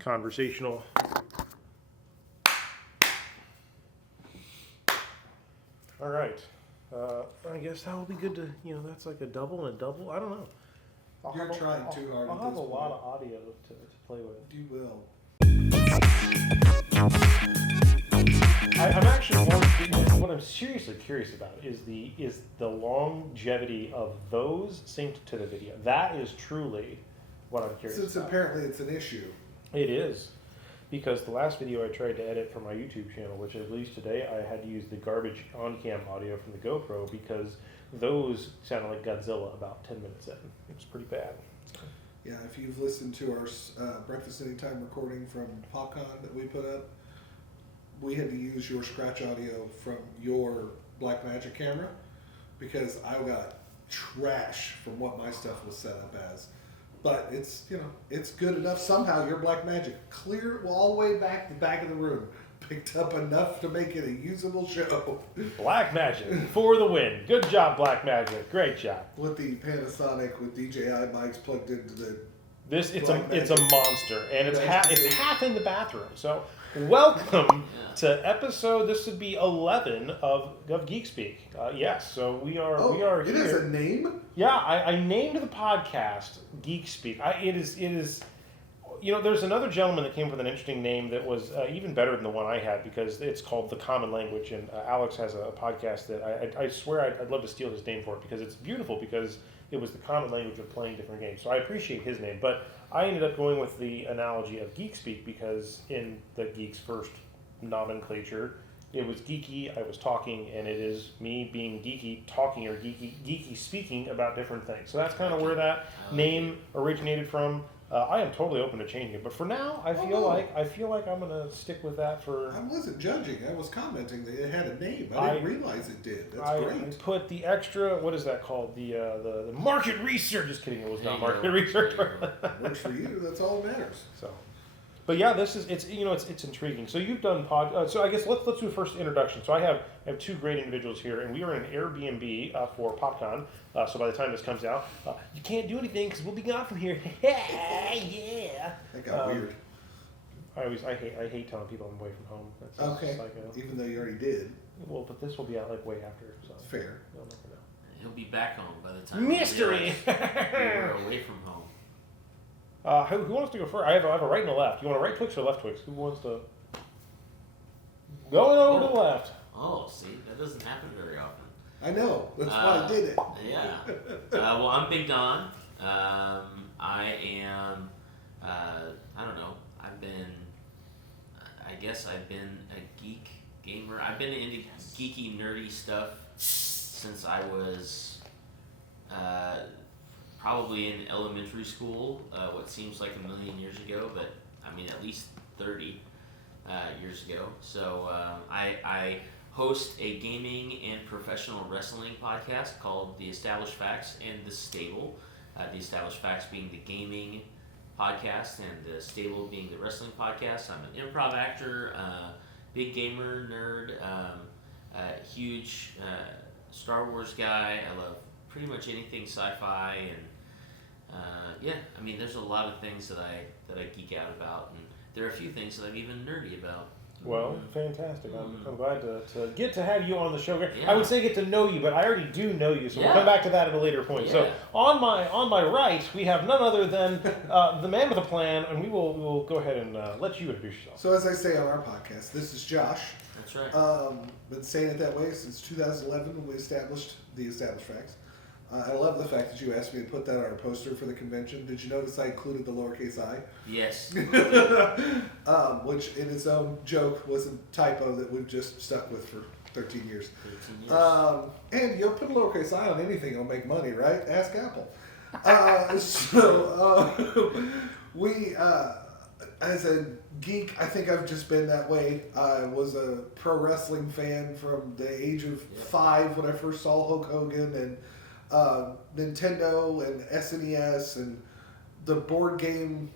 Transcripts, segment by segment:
conversational. All right. I guess that will be good to, that's like a double and a double. I don't know. You're trying too hard. I'll have a lot of audio to play with. You will. I'm actually what I'm seriously curious about is the longevity of those synced to the video. That is truly what I'm curious Since about. apparently it's an issue. It is. Because the last video I tried to edit for my YouTube channel, which I released today, I had to use the garbage on-cam audio from the GoPro because those sounded like Godzilla about 10 minutes in. It was pretty bad. Yeah, if you've listened to our Breakfast Anytime recording from PopCon that we put up, we had to use your scratch audio from your Blackmagic camera because I got trash from what my stuff was set up as. But it's, it's good enough. Somehow your Blackmagic clear all the way back the back of the room picked up enough to make it a usable show. Blackmagic for the win. Good job, Blackmagic. Great job. With the Panasonic with DJI mics plugged into the it's a monster, and it's half in the bathroom. So welcome to episode. This would be 11 of Geek Speak. Yes, so we are here. It is a name. Yeah, I named the podcast Geek Speak. It is. There's another gentleman that came up with an interesting name that was even better than the one I had because it's called The Common Language, and Alex has a podcast that I swear I'd love to steal his name for it because it's beautiful because it was the common language of playing different games. So I appreciate his name, but I ended up going with the analogy of Geek Speak because in the Geeks first nomenclature, it was geeky, I was talking, and it is me being geeky, talking, or geeky speaking about different things. So that's kind of where that name originated from. I am totally open to changing it, but for now, I feel like I'm gonna stick with that for. I wasn't judging. I was commenting that it had a name. I didn't realize it did. That's great. I put the extra. What is that called? The market research. Just kidding. It was not market research. Works for you. That's all that matters. So. But yeah, it's intriguing. So you've done so I guess let's do a first introduction. So I have two great individuals here, and we are in an Airbnb for PopCon. So by the time this comes out, you can't do anything because we'll be gone from here. Yeah. That got weird. I hate telling people I'm away from home. That's okay. Psycho. Even though you already did. Well, but this will be out like way after. So it's fair. You'll never know. He'll be back home by the time. Mystery. We're away from home. Who wants to go first? I have a right and a left. You want a right Twix or left Twix? Who wants to? Going over to the left. Oh, see, that doesn't happen very often. I know. That's why I did it. Yeah. Well, I'm Big Don. I am. I don't know. I guess I've been a geek gamer. I've been into geeky, nerdy stuff since I was. Probably in elementary school, what seems like a million years ago, but I mean at least 30 years ago. So I host a gaming and professional wrestling podcast called The Established Facts and The Stable. The Established Facts being the gaming podcast and The Stable being the wrestling podcast. I'm an improv actor, big gamer, nerd, huge Star Wars guy. I love pretty much anything sci-fi and I mean there's a lot of things that I geek out about, and there are a few things that I'm even nerdy about. Well, fantastic. I'm glad to get to have you on the show. Yeah. I would say get to know you, but I already do know you, so we'll come back to that at a later point. Yeah. So on my right, we have none other than the man with a plan, and we will go ahead and let you introduce yourself. So as I say on our podcast, this is Josh. That's right. Been saying it that way since 2011 when we established The Established Facts. I love the fact that you asked me to put that on our poster for the convention. Did you notice I included the lowercase I? Yes. Which in its own joke was a typo that we've just stuck with for 13 years. 13 years. And you'll put a lowercase I on anything, it'll make money, right? Ask Apple. We, as a geek, I think I've just been that way. I was a pro wrestling fan from the age of 5 when I first saw Hulk Hogan, and Nintendo and SNES and the board game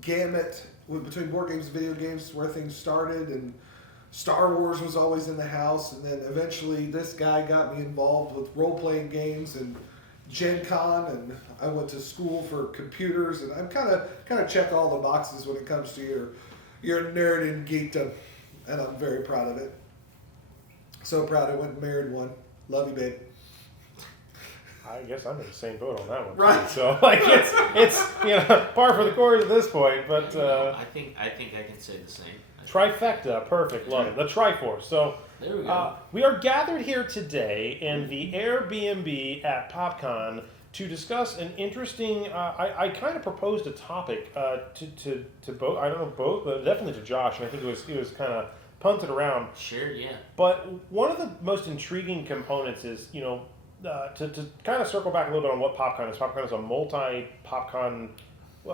gamut between board games and video games where things started, and Star Wars was always in the house, and then eventually this guy got me involved with role-playing games and Gen Con, and I went to school for computers, and I'm kind of check all the boxes when it comes to your nerd and geekdom, and I'm very proud of it. So proud I went and married one. Love you, babe. I guess I'm in the same boat on that one. Right. Too. So like it's par for the course at this point. But I think I can say the same. Trifecta, perfect, love it. The Triforce. So there we go. We are gathered here today in the Airbnb at PopCon to discuss an interesting. I kind of proposed a topic to both. I don't know both, but definitely to Josh, and I think it was kind of punted around. Sure, yeah. But one of the most intriguing components is to kind of circle back a little bit on what PopCon is. PopCon is a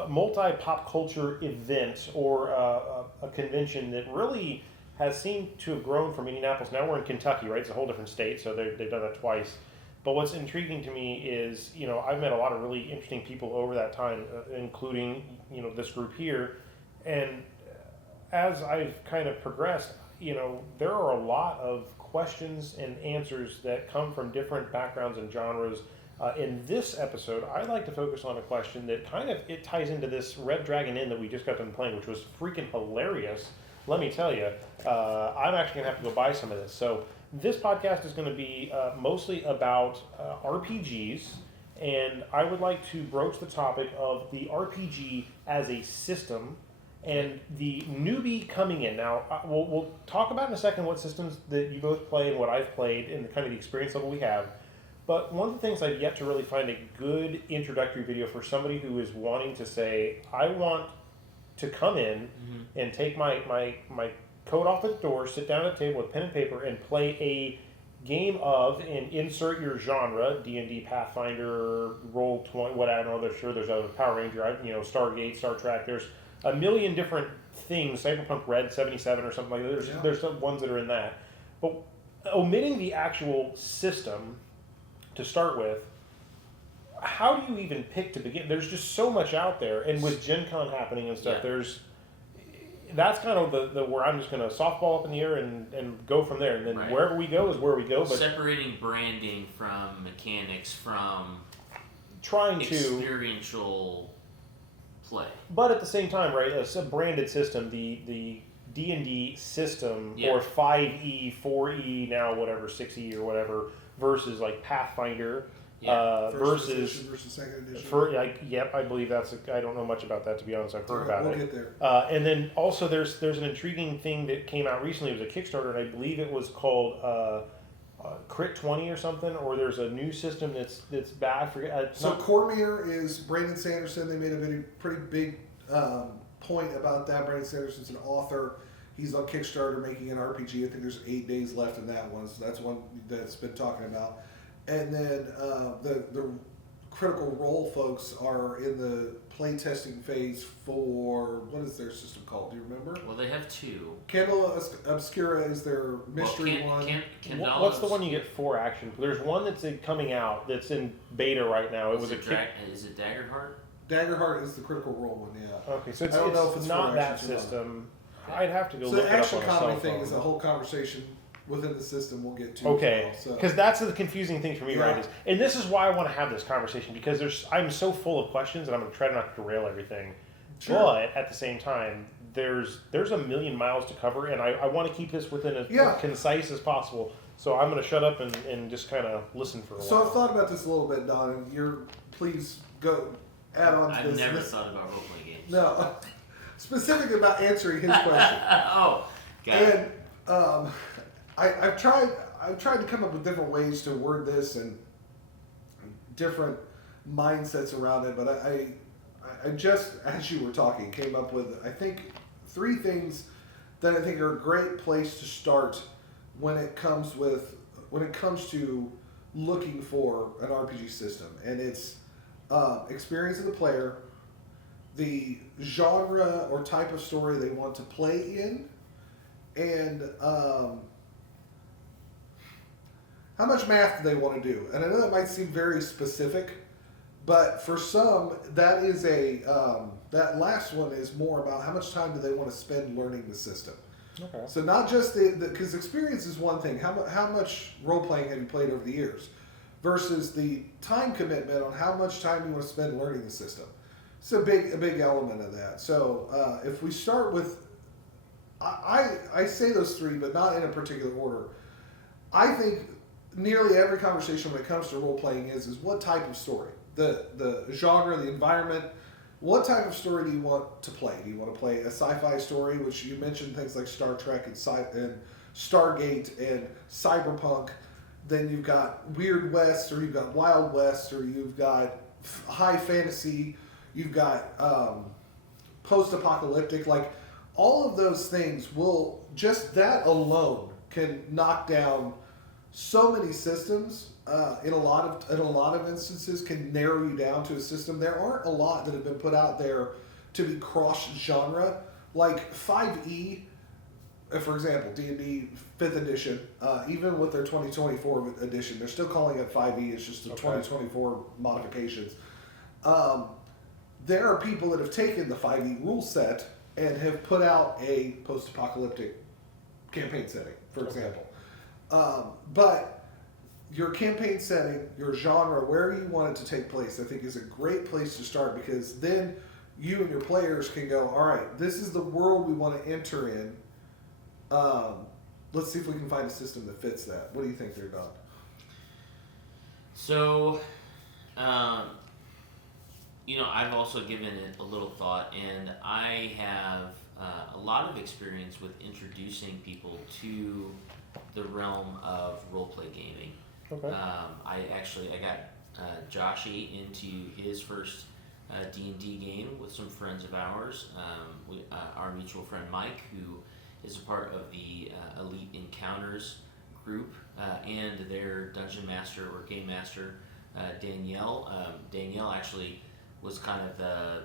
multi-pop culture event or a convention that really has seemed to have grown from Indianapolis. Now we're in Kentucky, right? It's a whole different state, so they've done that twice. But what's intriguing to me is, I've met a lot of really interesting people over that time, including, this group here. And as I've kind of progressed, there are a lot of questions and answers that come from different backgrounds and genres. In this episode, I'd like to focus on a question that it ties into this Red Dragon Inn that we just got done playing, which was freaking hilarious. Let me tell you, I'm actually going to have to go buy some of this. So this podcast is going to be mostly about RPGs, and I would like to broach the topic of the RPG as a system and the newbie coming in. Now, we'll talk about in a second what systems that you both play and what I've played and the kind of the experience level we have. But one of the things I've yet to really find a good introductory video for somebody who is wanting to say, I want to come in and take my coat off at the door, sit down at a table with pen and paper, and play a game of, and insert your genre, D&D, Pathfinder, Roll20, what I don't know, sure there's a Power Ranger, Stargate, Star Trek, there's a million different things, Cyberpunk Red 77 or something like that, there's some ones that are in that. But omitting the actual system to start with, how do you even pick to begin? There's just so much out there, and with Gen Con happening and stuff, that's kind of the where I'm just going to softball up in the air and go from there, and then wherever we go is where we go. But separating branding from mechanics from trying experiential play. But at the same time, right, a branded system, the D&D system, or 5e, 4e, now whatever, 6e or whatever, versus like Pathfinder, versus second edition. I believe that's. I don't know much about that, to be honest. I've heard about it. We'll get there. And then also there's an intriguing thing that came out recently. It was a Kickstarter, and I believe it was called Crit 20 or something. Or there's a new system that's bad. Cormier is Brandon Sanderson. They made a pretty big point about that. Brandon Sanderson's an author. He's on Kickstarter making an RPG. I think there's 8 days left in that one, so that's one that's been talking about. And then the Critical Role folks are in the playtesting phase for, what is their system called? Do you remember? Well, they have two. Candela Obscura is their mystery one. What's the one you get 4 action? There's one that's coming out that's in beta right now. Is it Daggerheart? Daggerheart is the Critical Role one, yeah. Okay, so I don't know if it's not that system. I'd have to go look it up on a cell phone. So the action comedy thing is a whole conversation within the system we'll get to. Okay, because that's the confusing thing for me, right? And this is why I want to have this conversation, because I'm so full of questions, and I'm going to try not to derail everything. Sure. But at the same time, there's a million miles to cover, and I want to keep this within as concise as possible. So I'm going to shut up and just kind of listen for a while. So I've thought about this a little bit, Don, and please go add on to this. I've never thought about role-playing games. No. Specific about answering his question. Oh, got it. And I've tried to come up with different ways to word this and different mindsets around it, but I just, as you were talking, came up with, I think, 3 things that I think are a great place to start when it comes to looking for an RPG system. And it's experience of the player, the genre or type of story they want to play in, and how much math do they want to do. And I know that might seem very specific, but for some, that is that last one is more about how much time do they want to spend learning the system. Okay. So not just because experience is one thing. How much role playing have you played over the years, versus the time commitment on how much time you want to spend learning the system. It's a big element of that. So if we start with, I say those three, but not in a particular order. I think nearly every conversation when it comes to role playing is what type of story, the genre, the environment. What type of story do you want to play? Do you want to play a sci-fi story, which you mentioned things like Star Trek and Stargate and Cyberpunk? Then you've got Weird West, or you've got Wild West, or you've got high fantasy. You've got post-apocalyptic. Like all of those things will just that alone can knock down so many systems. In a lot of instances, can narrow you down to a system. There aren't a lot that have been put out there to be cross genre. Like 5e, for example, D&D 5th edition. Even with their 2024 edition, they're still calling it 5e. It's just the 2024 modifications. There are people that have taken the 5e rule set and have put out a post-apocalyptic campaign setting, for example. But your campaign setting, your genre, where you want it to take place, I think is a great place to start, because then you and your players can go, all right, this is the world we want to enter in. Let's see if we can find a system that fits that. What do you think there, Don? So, I've also given it a little thought, and I have a lot of experience with introducing people to the realm of roleplay gaming. Okay. I got Joshy into his first D&D game with some friends of ours. Our mutual friend Mike, who is a part of the Elite Encounters group, and their dungeon master or game master, Danielle. Danielle actually was kind of the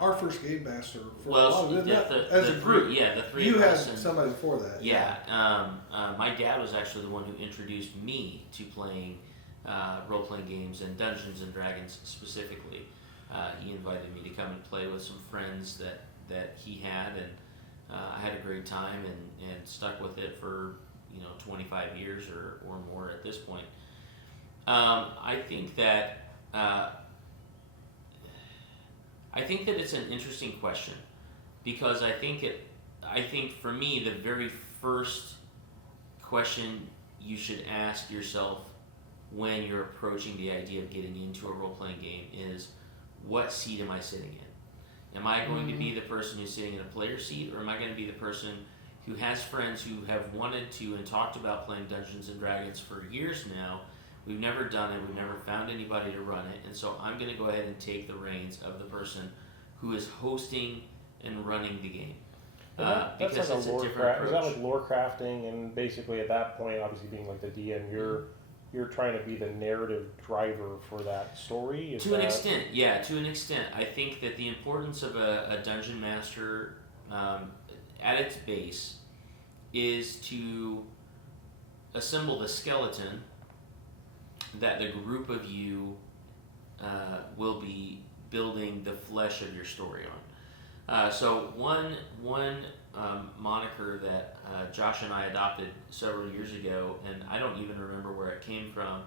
our first game master for as a group. Yeah, the three you of had us. somebody before that. Yeah. My dad was actually the one who introduced me to playing role-playing games and Dungeons and Dragons specifically. He invited me to come and play with some friends that he had, and I had a great time and stuck with it for 25 years or more at this point. I think that it's an interesting question, because I think for me the very first question you should ask yourself when you're approaching the idea of getting into a role-playing game is, what seat am I sitting in? Am I going to be the person who's sitting in a player seat, or am I going to be the person who has friends who have wanted to and talked about playing Dungeons and Dragons for years now? We've never done it. We've never found anybody to run it. And so I'm going to go ahead and take the reins of the person who is hosting and running the game. That's because like it's a lore a different Is that approach. like lore crafting? And basically at that point, obviously being like the DM, you're trying to be the narrative driver for that story? To an extent, yeah, to an extent. I think that the importance of a dungeon master at its base is to assemble the skeleton that the group of you will be building the flesh of your story on. So one moniker that Josh and I adopted several years ago, and I don't even remember where it came from,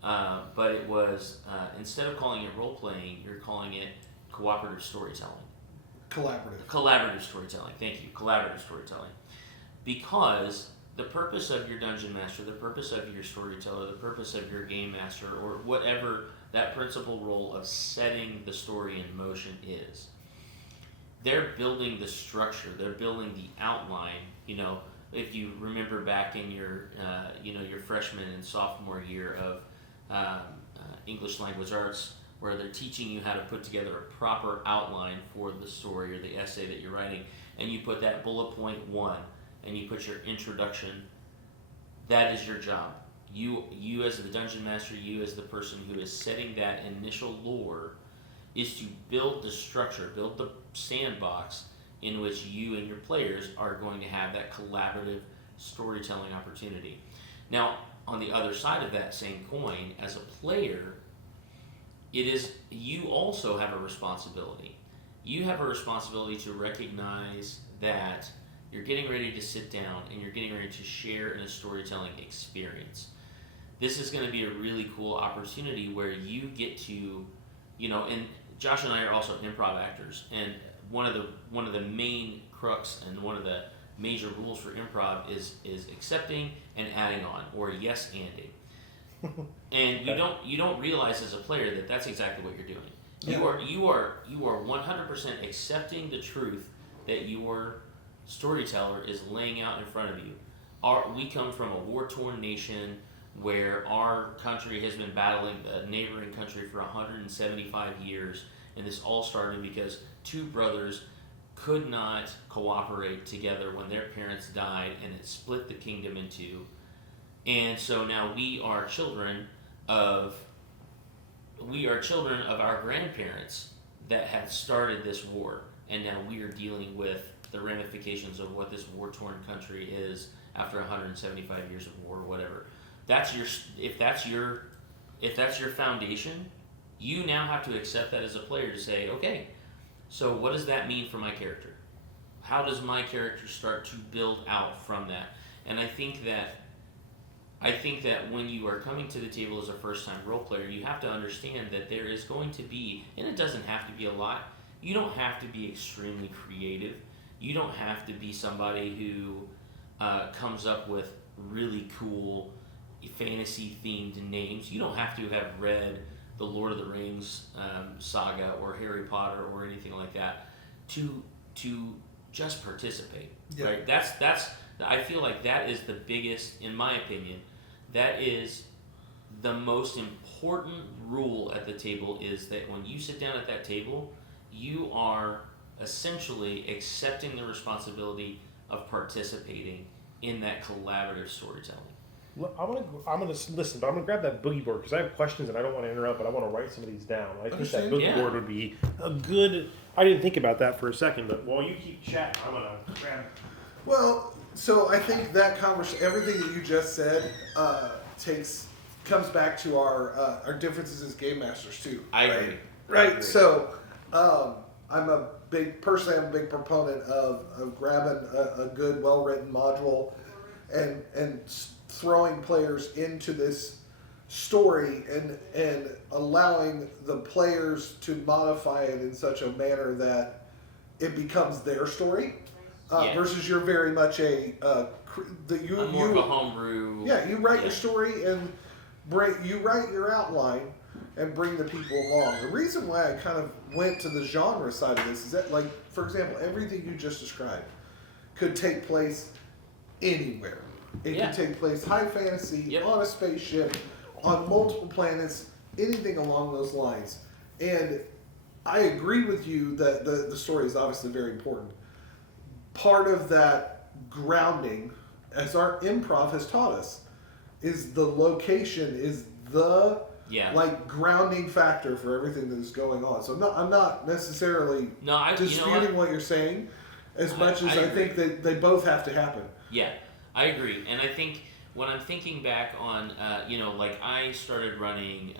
but it was, instead of calling it role-playing, you're calling it cooperative storytelling. Collaborative storytelling, thank you, collaborative storytelling. Because the purpose of your dungeon master, the purpose of your storyteller, the purpose of your game master, or whatever that principal role of setting the story in motion is, they're building the structure, they're building the outline. If you remember back in your freshman and sophomore year of English language arts, where they're teaching you how to put together a proper outline for the story or the essay that you're writing, and you put that bullet point 1, and you put your introduction, that is your job. You as the dungeon master, you as the person who is setting that initial lore, is to build the structure, build the sandbox in which you and your players are going to have that collaborative storytelling opportunity. Now, on the other side of that same coin, as a player, you also have a responsibility. You have a responsibility to recognize that you're getting ready to sit down and you're getting ready to share in a storytelling experience. this is going to be a really cool opportunity where you get to, and Josh and I are also improv actors, and one of the main crux and one of the major rules for improv is accepting and adding on, or yes anding. And you don't realize as a player that that's exactly what you're doing. Yeah. You are 100% accepting the truth that your storyteller is laying out in front of you. We come from a war-torn nation where our country has been battling a neighboring country for 175 years, and this all started because two brothers could not cooperate together when their parents died, and it split the kingdom in two. And so now we are children of our grandparents that had started this war, and now we are dealing with the ramifications of what this war-torn country is after 175 years of war, whatever. If that's your foundation, you now have to accept that as a player to say, okay, so what does that mean for my character? How does my character start to build out from that? And I think that when you are coming to the table as a first-time role player, you have to understand that there is going to be, and it doesn't have to be a lot. You don't have to be extremely creative. You don't have to be somebody who comes up with really cool fantasy-themed names. You don't have to have read the Lord of the Rings saga or Harry Potter or anything like that to just participate. Yeah. Right? That's I feel like that is the biggest, in my opinion, that is the most important rule at the table, is that when you sit down at that table, you are essentially accepting the responsibility of participating in that collaborative storytelling. Look, I'm gonna listen, but I'm gonna grab that boogie board because I have questions and I don't want to interrupt, but I want to write some of these down. I think that boogie board would be a good. I didn't think about that for a second, but while you keep chatting, I'm gonna grab. Well, so I think that everything that you just said, comes back to our differences as game masters too. I agree. Right. I agree. So, I'm a big proponent of grabbing a good, well-written module and throwing players into this story and allowing the players to modify it in such a manner that it becomes their story, versus you're very much more of a homebrew. Yeah, you write your story and you write your outline and bring the people along. The reason why I kind of went to the genre side of this is that, like, for example, everything you just described could take place anywhere. It could take place high fantasy, on a spaceship, on multiple planets, anything along those lines. And I agree with you that the story is obviously very important. Part of that grounding, as our improv has taught us, is the location is the grounding factor for everything that is going on. So I'm not necessarily disputing what you're saying, as much as I think that they both have to happen. Yeah, I agree. And I think when I'm thinking back on, I started running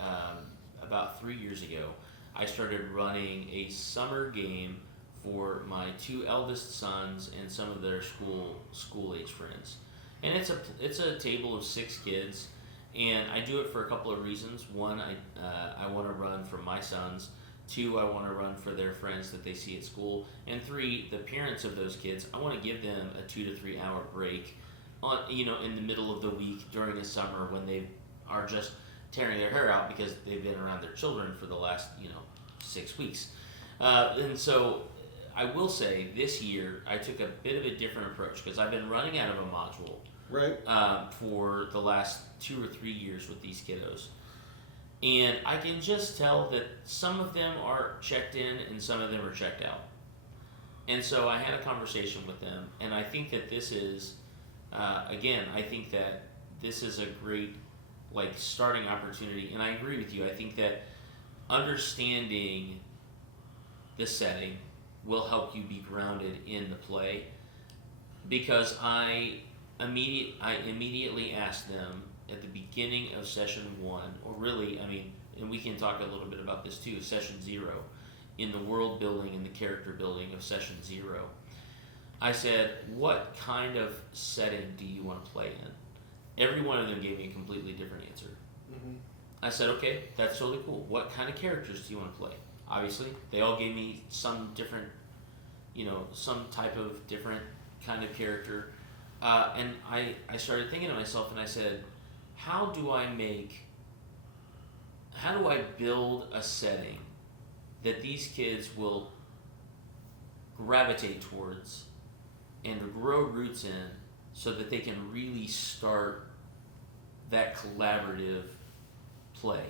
about 3 years ago. I started running a summer game for my two eldest sons and some of their school age friends. And it's a table of 6 kids. And I do it for a couple of reasons. One, I want to run for my sons. 2, I want to run for their friends that they see at school. And 3, the parents of those kids, I want to give them a 2 to 3 hour break in the middle of the week during the summer when they are just tearing their hair out because they've been around their children for the last 6 weeks. And so I will say this year I took a bit of a different approach because I've been running out of a module. Right. For the last 2 or 3 years with these kiddos. And I can just tell that some of them are checked in and some of them are checked out. And so I had a conversation with them, and I think that this is, I think that this is a great, starting opportunity. And I agree with you. I think that understanding the setting will help you be grounded in the play, because I immediately asked them at the beginning of session 1, or really, and we can talk a little bit about this too, session 0, in the world building and the character building of session 0. I said, what kind of setting do you want to play in? every one of them gave me a completely different answer. Mm-hmm. I said, okay, that's totally cool. What kind of characters do you want to play? Obviously, they all gave me some different, some type of different kind of character. And I started thinking to myself, and I said, how do I build a setting that these kids will gravitate towards and grow roots in so that they can really start that collaborative play?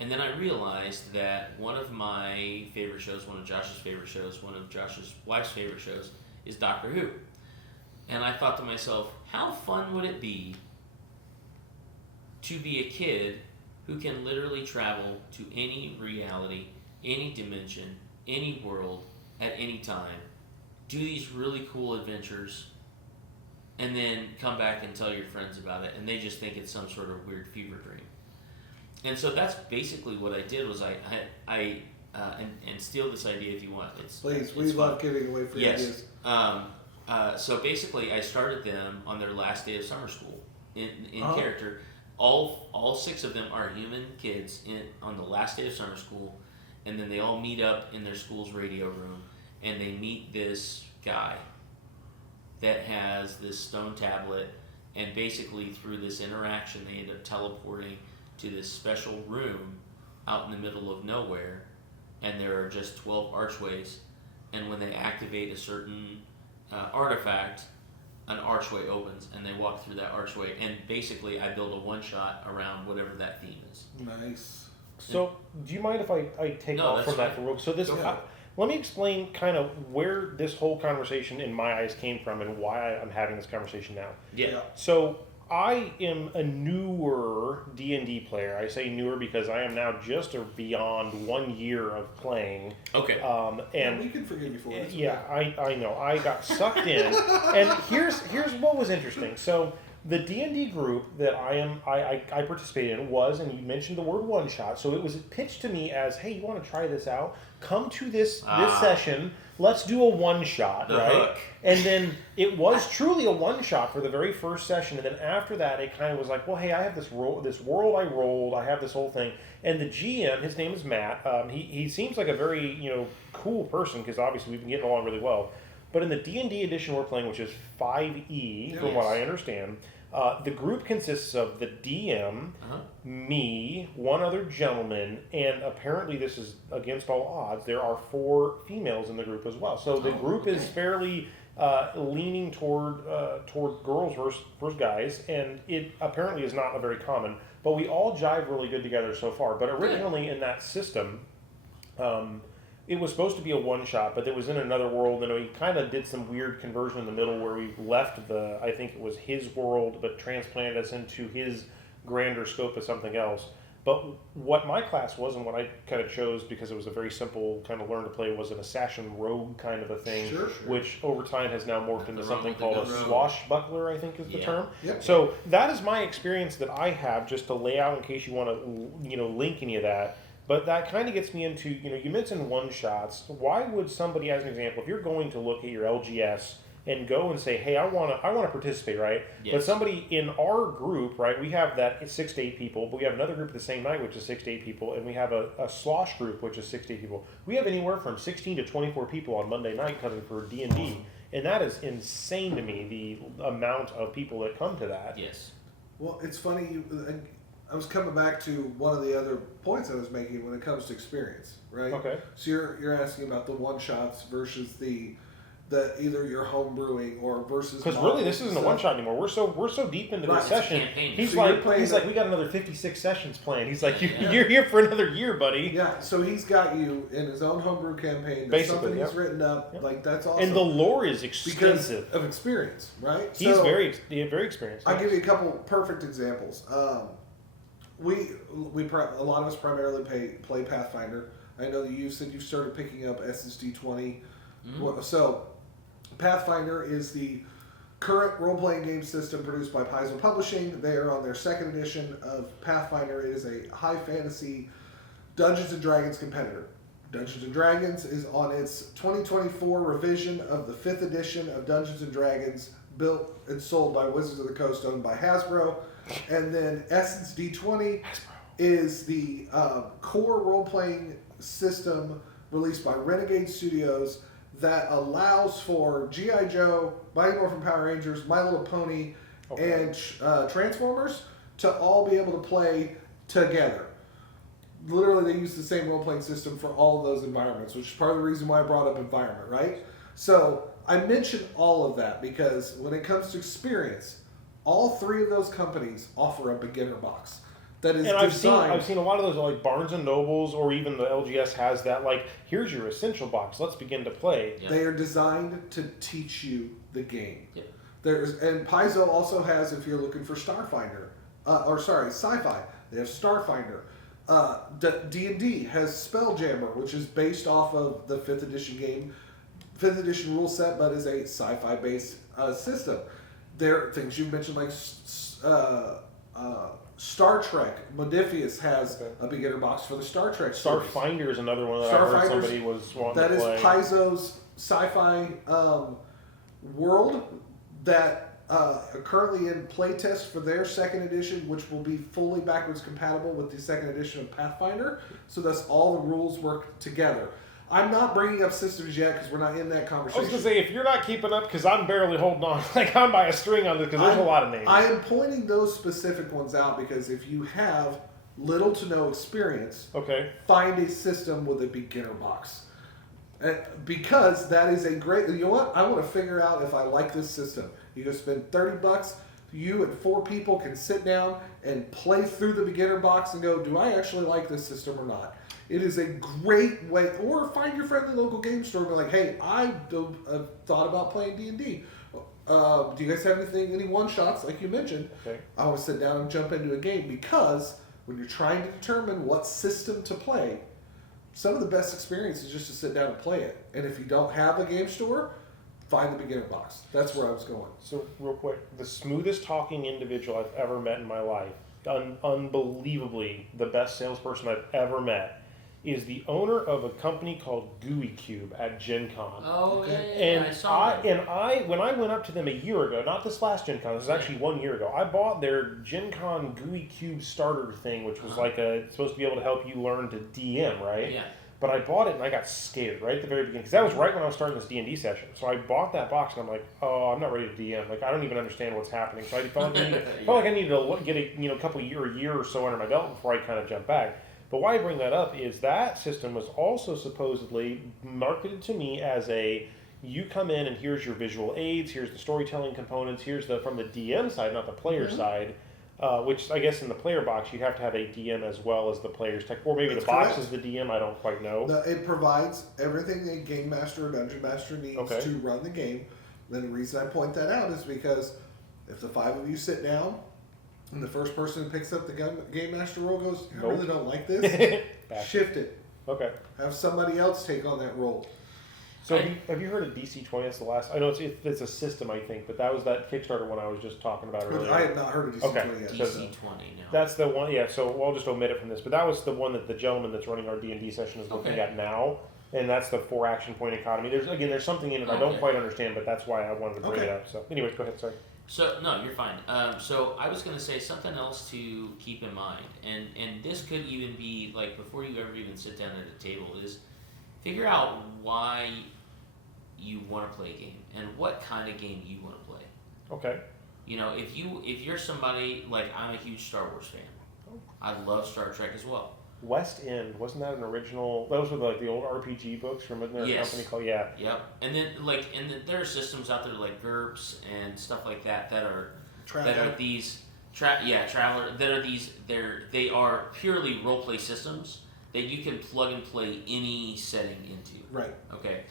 And then I realized that one of my favorite shows, one of Josh's favorite shows, one of Josh's wife's favorite shows is Doctor Who. And I thought to myself, how fun would it be to be a kid who can literally travel to any reality, any dimension, any world, at any time, do these really cool adventures, and then come back and tell your friends about it, and they just think it's some sort of weird fever dream. And so that's basically what I did. Was and steal this idea if you want. Please, we love giving away free ideas. So basically, I started them on their last day of summer school in character. All 6 of them are human kids on the last day of summer school, and then they all meet up in their school's radio room, and they meet this guy that has this stone tablet, and basically through this interaction, they end up teleporting to this special room out in the middle of nowhere, and there are just 12 archways, and when they activate a certain artifact, an archway opens, and they walk through that archway, and basically I build a one-shot around whatever that theme is. Nice. So, do you mind if I take off from that for real? So let me explain kind of where this whole conversation in my eyes came from and why I'm having this conversation now. Yeah. So I am a newer D&D player. I say newer because I am now just beyond 1 year of playing. Okay. And we can forgive you for it. Yeah, I know. I got sucked in. And here's what was interesting. So the D&D group that I participated in was, and you mentioned the word one shot, so it was pitched to me as, hey, you want to try this out? Come to this session. Let's do a one shot, right? Hook. And then it was truly a one shot for the very first session, and then after that, it kind of was like, well, hey, I have this world I rolled, I have this whole thing, and the GM, his name is Matt. He seems like a very cool person because obviously we've been getting along really well. But in the D&D edition we're playing, which is 5e, from what I understand, the group consists of the DM, me, one other gentleman, and apparently this is against all odds, there are 4 females in the group as well. So the group is fairly leaning toward girls versus guys, and it apparently is not a very common, but we all jive really good together so far. But originally in that system, it was supposed to be a one-shot, but it was in another world, and we kind of did some weird conversion in the middle where we left I think it was his world, but transplanted us into his grander scope of something else. But what my class was, and what I kind of chose, because it was a very simple kind of learn to play, was an assassin rogue kind of a thing, which over time has now morphed into something called a swashbuckler, I think is the term. Yep. So that is my experience that I have, just to lay out in case you want to link any of that. But that kind of gets me into, you mentioned one-shots. Why would somebody, as an example, if you're going to look at your LGS and go and say, hey, I want to participate, right? Yes. But somebody in our group, right, we have that 6 to 8 people, but we have another group the same night, which is 6 to 8 people, and we have a slosh group, which is 6 to 8 people. We have anywhere from 16 to 24 people on Monday night coming for D&D, and that is insane to me, the amount of people that come to that. Yes. Well, it's funny, I was coming back to one of the other points I was making when it comes to experience, right? Okay. So you're asking about the one shots versus the either your home brewing or versus. Because really, this isn't a one shot anymore. We're so deep into this session. He's like, we got another 56 sessions planned. He's like, you're here for another year, buddy. Yeah. So he's got you in his own homebrew campaign. There's something he's written up. Yep. Like that's awesome. And the lore is extensive because of experience, right? He's very experienced. I'll give you a couple perfect examples. A lot of us primarily play Pathfinder. I know you said you started picking up SSD20. Mm-hmm. So Pathfinder is the current role-playing game system produced by Paizo Publishing. They are on their 2nd edition of Pathfinder. It is a high fantasy Dungeons & Dragons competitor. Dungeons & Dragons is on its 2024 revision of the 5th edition of Dungeons & Dragons built and sold by Wizards of the Coast, owned by Hasbro. And then Essence D20 is the core role-playing system released by Renegade Studios that allows for G.I. Joe, Mighty Morphin Power Rangers, My Little Pony, and Transformers to all be able to play together. Literally, they use the same role-playing system for all of those environments, which is part of the reason why I brought up environment, right? So I mentioned all of that because when it comes to experience, all three of those companies offer a beginner box that is designed. I've seen a lot of those like Barnes and Nobles, or even the LGS has that. Like, here's your essential box. Let's begin to play. Yeah. They are designed to teach you the game. Yeah. And Paizo also has, if you're looking for Starfinder, sci-fi, they have Starfinder. D&D has Spelljammer, which is based off of the 5th edition game, 5th edition rule set, but is a sci-fi based system. There are things you mentioned like Star Trek. Modifius has a beginner box for the Star Trek series. Starfinder is another one that I heard somebody was wanting to play. That is Paizo's sci-fi world that are currently in playtest for their 2nd edition, which will be fully backwards compatible with the 2nd edition of Pathfinder. So thus all the rules work together. I'm not bringing up systems yet because we're not in that conversation. I was going to say, if you're not keeping up, because I'm barely holding on, like I'm by a string on this, because there's a lot of names. I am pointing those specific ones out because if you have little to no experience, find a system with a beginner box. Because that is a great, you know what? I want to figure out if I like this system. You go spend $30, you and 4 people can sit down and play through the beginner box and go, do I actually like this system or not? It is a great way, or find your friendly local game store and be like, hey, I thought about playing D&D. Do you guys have any one-shots, like you mentioned? I want to sit down and jump into a game, because when you're trying to determine what system to play, some of the best experience is just to sit down and play it. And if you don't have a game store, find the beginner box. That's where I was going. So real quick, the smoothest talking individual I've ever met in my life, unbelievably the best salesperson I've ever met, is the owner of a company called Gooey Cube at Gen Con. Oh, yeah, and I saw that. When I went up to them a year ago, not this last Gen Con, this was actually 1 year ago, I bought their Gen Con Gooey Cube starter thing, which was like supposed to be able to help you learn to DM, right? Yeah. But I bought it and I got scared right at the very beginning, because that was right when I was starting this D&D session. So I bought that box and I'm like, oh, I'm not ready to DM. Like, I don't even understand what's happening. So I felt like I needed to get a year or so under my belt before I kind of jump back. But why I bring that up is that system was also supposedly marketed to me as you come in and here's your visual aids, here's the storytelling components, here's from the DM side, not the player side, which I guess in the player box you'd have to have a DM as well as the player's tech, or maybe the box is the DM, I don't quite know. It provides everything a game master or dungeon master needs to run the game. And the reason I point that out is because if the 5 of you sit down, and the first person who picks up the Game Master role goes, I really don't like this, shift it. Have somebody else take on that role. So have you heard of DC-20? That's the last. I know it's a system, I think, but that was that Kickstarter one I was just talking about earlier. I have not heard of DC-20 yet. DC-20, no. That's the one, yeah, so I'll just omit it from this. But that was the one that the gentleman that's running our D&D session is looking at now. And that's the 4 action point economy. There's something in it I don't quite understand, but that's why I wanted to bring it up. So anyways, go ahead, sorry. So, no, you're fine. So I was going to say something else to keep in mind, and this could even be, like, before you ever even sit down at a table, is figure out why you want to play a game and what kind of game you want to play. Okay. You know, if you're somebody, like, I'm a huge Star Wars fan. I love Star Trek as well. West End, wasn't that an original? Those were like the old RPG books from a company called Yep. And then there are systems out there like GURPS and stuff like that are these Traveler that are these they are purely role play systems that you can plug and play any setting into. Right. Okay.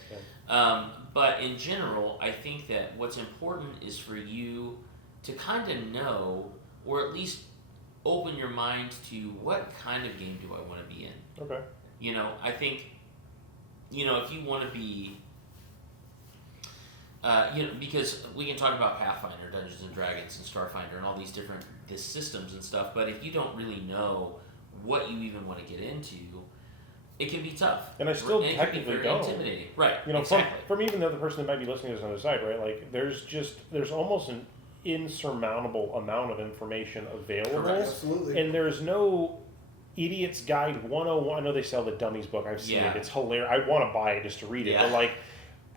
But in general, I think that what's important is for you to kind of know, or at least open your mind to what kind of game do I want to be in. Okay. You know, I think, if you want to be, because we can talk about Pathfinder, Dungeons and Dragons, and Starfinder, and all these different systems and stuff, but if you don't really know what you even want to get into, it can be tough. And I still and technically it can be very don't. intimidating. Right. You know, exactly. from even the other person that might be listening to this on the side, right? Like, there's almost an insurmountable amount of information available. Correct. Absolutely. And there's no Idiot's Guide 101. I know they sell the Dummies book. I've seen Yeah. it. It's hilarious. I want to buy it just to read it. Yeah. But, like,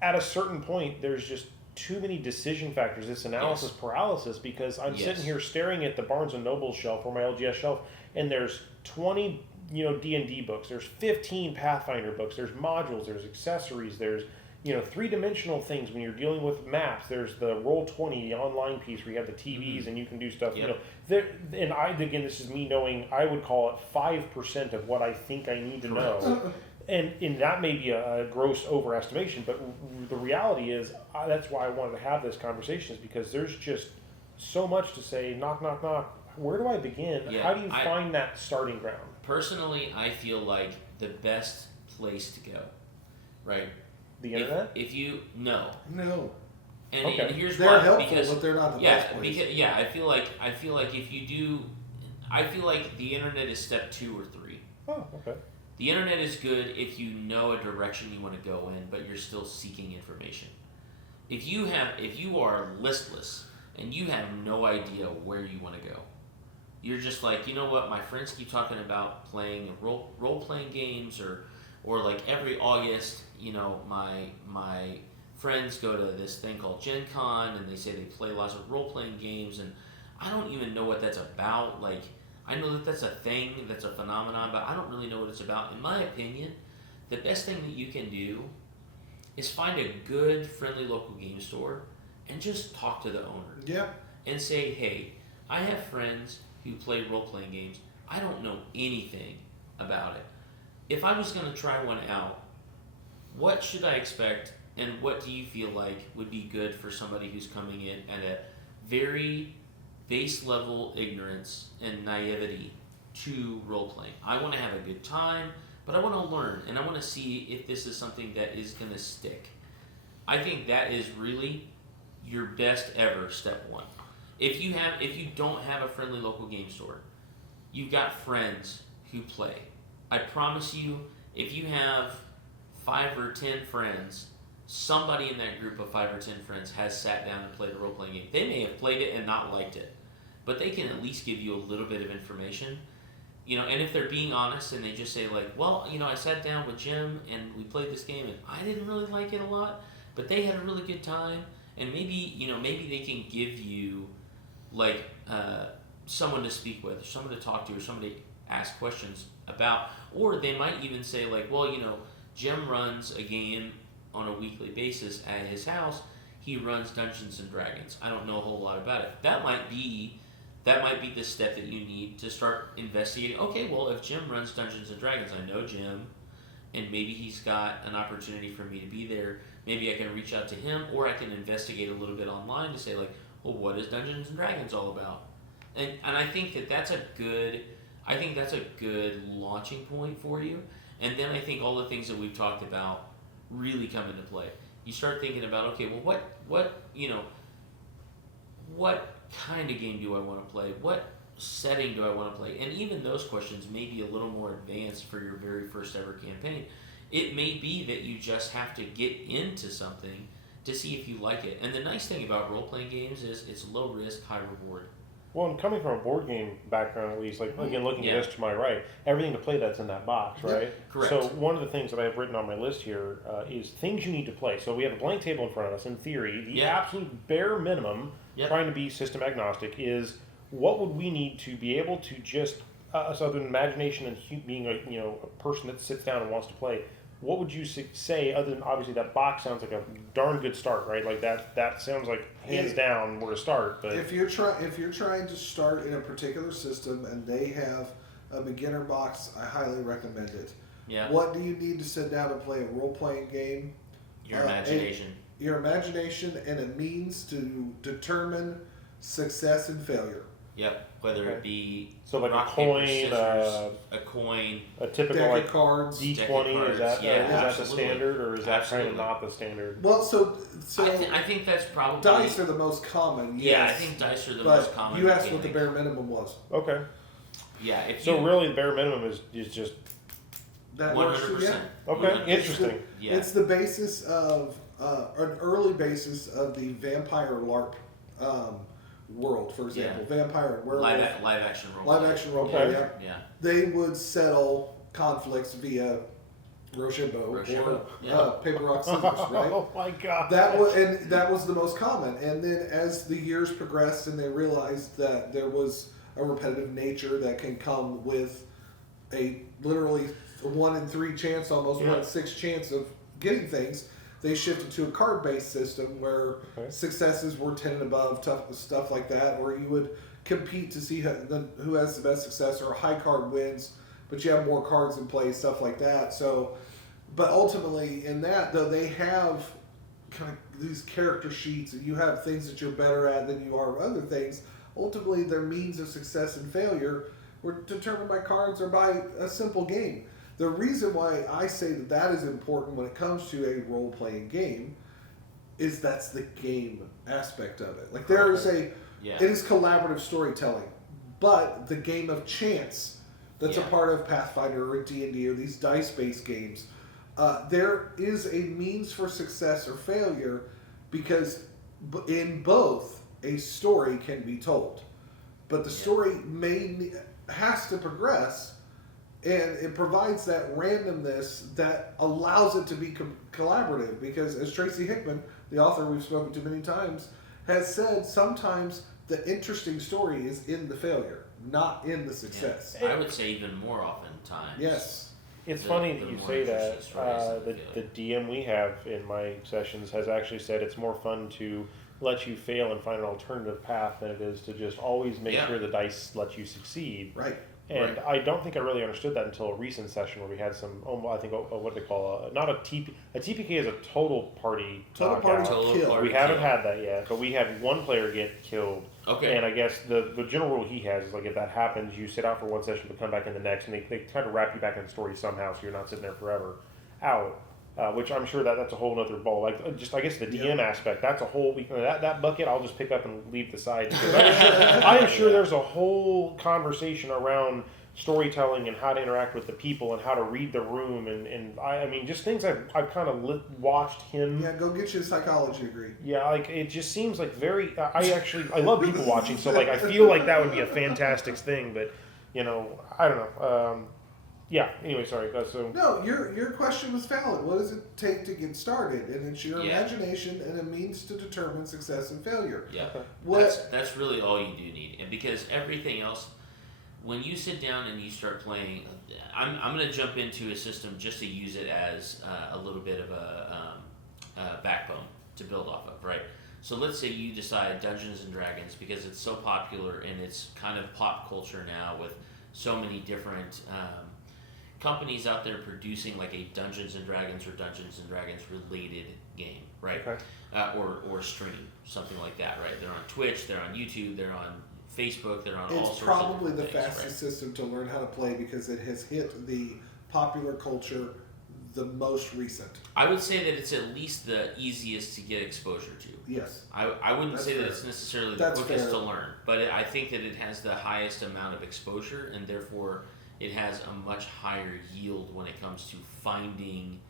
at a certain point, there's just too many decision factors. It's analysis paralysis because I'm sitting here staring at the Barnes & Noble shelf or my LGS shelf, and there's 20, D&D books. There's 15 Pathfinder books. There's modules. There's accessories. There's, three-dimensional things when you're dealing with maps. There's the Roll20, the online piece where you have the TVs and you can do stuff. Yep. And again, this is me knowing, I would call it 5% of what I think I need to know. And that may be a gross overestimation, but the reality is that's why I wanted to have this conversation, is because there's just so much to say. Knock, knock, knock. Where do I begin? Yeah, How do you find that starting ground? Personally, I feel like the best place to go, right? The internet? If you no, and, Okay. and here's They're why, helpful, because but they're not the yeah, best place. because I feel like if you do, I feel like the internet is step 2 or 3. Oh, okay. The internet is good if you know a direction you want to go in, but you're still seeking information. If you are listless and you have no idea where you want to go, you're just like, you know what, my friends keep talking about playing role playing games, or like every August, my friends go to this thing called Gen Con and they say they play lots of role playing games, and I don't even know what that's about. Like, I know that that's a thing, that's a phenomenon, but I don't really know what it's about. In my opinion, the best thing that you can do is find a good, friendly local game store and just talk to the owner. Yeah. And say, hey, I have friends who play role-playing games. I don't know anything about it. If I was going to try one out, what should I expect, and what do you feel like would be good for somebody who's coming in at a very base level ignorance and naivety to role-playing? I want to have a good time, but I want to learn, and I want to see if this is something that is going to stick. I think that is really your best ever step 1. If you don't have a friendly local game store, you've got friends who play. I promise you, if you have 5 or 10 friends, somebody in that group of 5 or 10 friends has sat down and played a role-playing game. They may have played it and not liked it, but they can at least give you a little bit of information. And if they're being honest and they just say like, well, I sat down with Jim and we played this game and I didn't really like it a lot, but they had a really good time, and maybe they can give you like someone to speak with, or someone to talk to, or somebody to ask questions about, or they might even say like, well, Jim runs a game on a weekly basis at his house. He runs Dungeons and Dragons. I don't know a whole lot about it. That might be the step that you need to start investigating. Okay, well, if Jim runs Dungeons and Dragons, I know Jim, and maybe he's got an opportunity for me to be there. Maybe I can reach out to him, or I can investigate a little bit online to say like, well, what is Dungeons and Dragons all about? And I think that's a good launching point for you. And then I think all the things that we've talked about really come into play. You start thinking about, okay, well, what kind of game do I want to play? What setting do I want to play? And even those questions may be a little more advanced for your very first ever campaign. It may be that you just have to get into something to see if you like it. And the nice thing about role-playing games is it's low risk, high reward. Well, and coming from a board game background, at least, like, again, looking at this to my right, everything to play that's in that box, right? Correct. So one of the things that I have written on my list here is things you need to play. So we have a blank table in front of us. In theory, the absolute bare minimum, trying to be system agnostic, is what would we need to be able to just, us other than imagination and being a person that sits down and wants to play, what would you say, other than obviously that box sounds like a darn good start, right? Like that sounds like hands down where to start. But if you're trying to start in a particular system and they have a beginner box, I highly recommend it. Yeah. What do you need to sit down and play a role playing game? Your imagination. Your imagination and a means to determine success and failure. Yep. Whether it be like rock, a coin, paper, scissors, a coin, a typical deck like of cards, D20, is that the absolutely. standard, or is that kind Absolutely. of not the standard? Well, so I think that's probably dice are the most common. Yes, Yeah, I think dice are the most common. You asked what the bare minimum was. Okay. Yeah. So really, the bare minimum is just that works too. Yeah. 100%. Okay, interesting. Yeah. It's the basis of an early basis of the vampire LARP world, for example. Vampire and werewolf. Live action role. Live action role Okay. play. Yeah. They would settle conflicts via Rochambeau or paper rock scissors, right? Oh my god. That was the most common. And then as the years progressed and they realized that there was a repetitive nature that can come with a literally 1 in 3 chance, almost 1 in 6 chance of getting things, they shifted to a card-based system where successes were 10 and above, stuff like that, where you would compete to see who has the best success, or a high card wins, but you have more cards in play, stuff like that. So, but ultimately in that, though, they have kind of these character sheets, and you have things that you're better at than you are other things. Ultimately, their means of success and failure were determined by cards or by a simple game. The reason why I say that is important when it comes to a role-playing game is that's the game aspect of it. Like there is it is collaborative storytelling, but the game of chance that's a part of Pathfinder or D&D or these dice-based games, there is a means for success or failure because in both a story can be told, but the story has to progress. And it provides that randomness that allows it to be collaborative. Because as Tracy Hickman, the author we've spoken to many times, has said, sometimes the interesting story is in the failure, not in the success. I would say even more oftentimes. Yes. It's funny that you say that. The DM we have in my sessions has actually said it's more fun to let you fail and find an alternative path than it is to just always make sure the dice let you succeed. Right. And I don't think I really understood that until a recent session where we had some, what do they call not a TP, a TPK is a total party knockout. Kill. We haven't had that yet, but we had one player get killed. Okay. And I guess the general rule he has is like if that happens, you sit out for one session but come back in the next, and they try to wrap you back in the story somehow so you're not sitting there forever out. Which I'm sure that's a whole other ball. Like just I guess the DM aspect, that's a whole that bucket I'll just pick up and leave the side. Because I am sure there's a whole conversation around storytelling and how to interact with the people and how to read the room and I mean just things I've kind of watched him. Yeah, go get you a psychology degree. Yeah, like it just seems like very. I love people watching, so like I feel like that would be a fantastic thing. But you know, I don't know. Yeah. Anyway, sorry. So no, your question was valid. What does it take to get started? And it's your imagination and a means to determine success and failure. Yeah. Okay. That's really all you do need, and because everything else, when you sit down and you start playing, I'm going to jump into a system just to use it as a little bit of a backbone to build off of, right? So let's say you decide Dungeons and Dragons because it's so popular and it's kind of pop culture now with so many different companies out there producing like a Dungeons and Dragons or Dungeons and Dragons related game, right? Okay. Or stream, something like that, right? They're on Twitch, they're on YouTube, they're on Facebook, they're on all sorts of It's probably the things, fastest system to learn how to play because it has hit the popular culture the most recent. I would say that it's at least the easiest to get exposure to. Yes. I wouldn't say fair. that it's necessarily the quickest to learn, but I think that it has the highest amount of exposure, and therefore it has a much higher yield when it comes to finding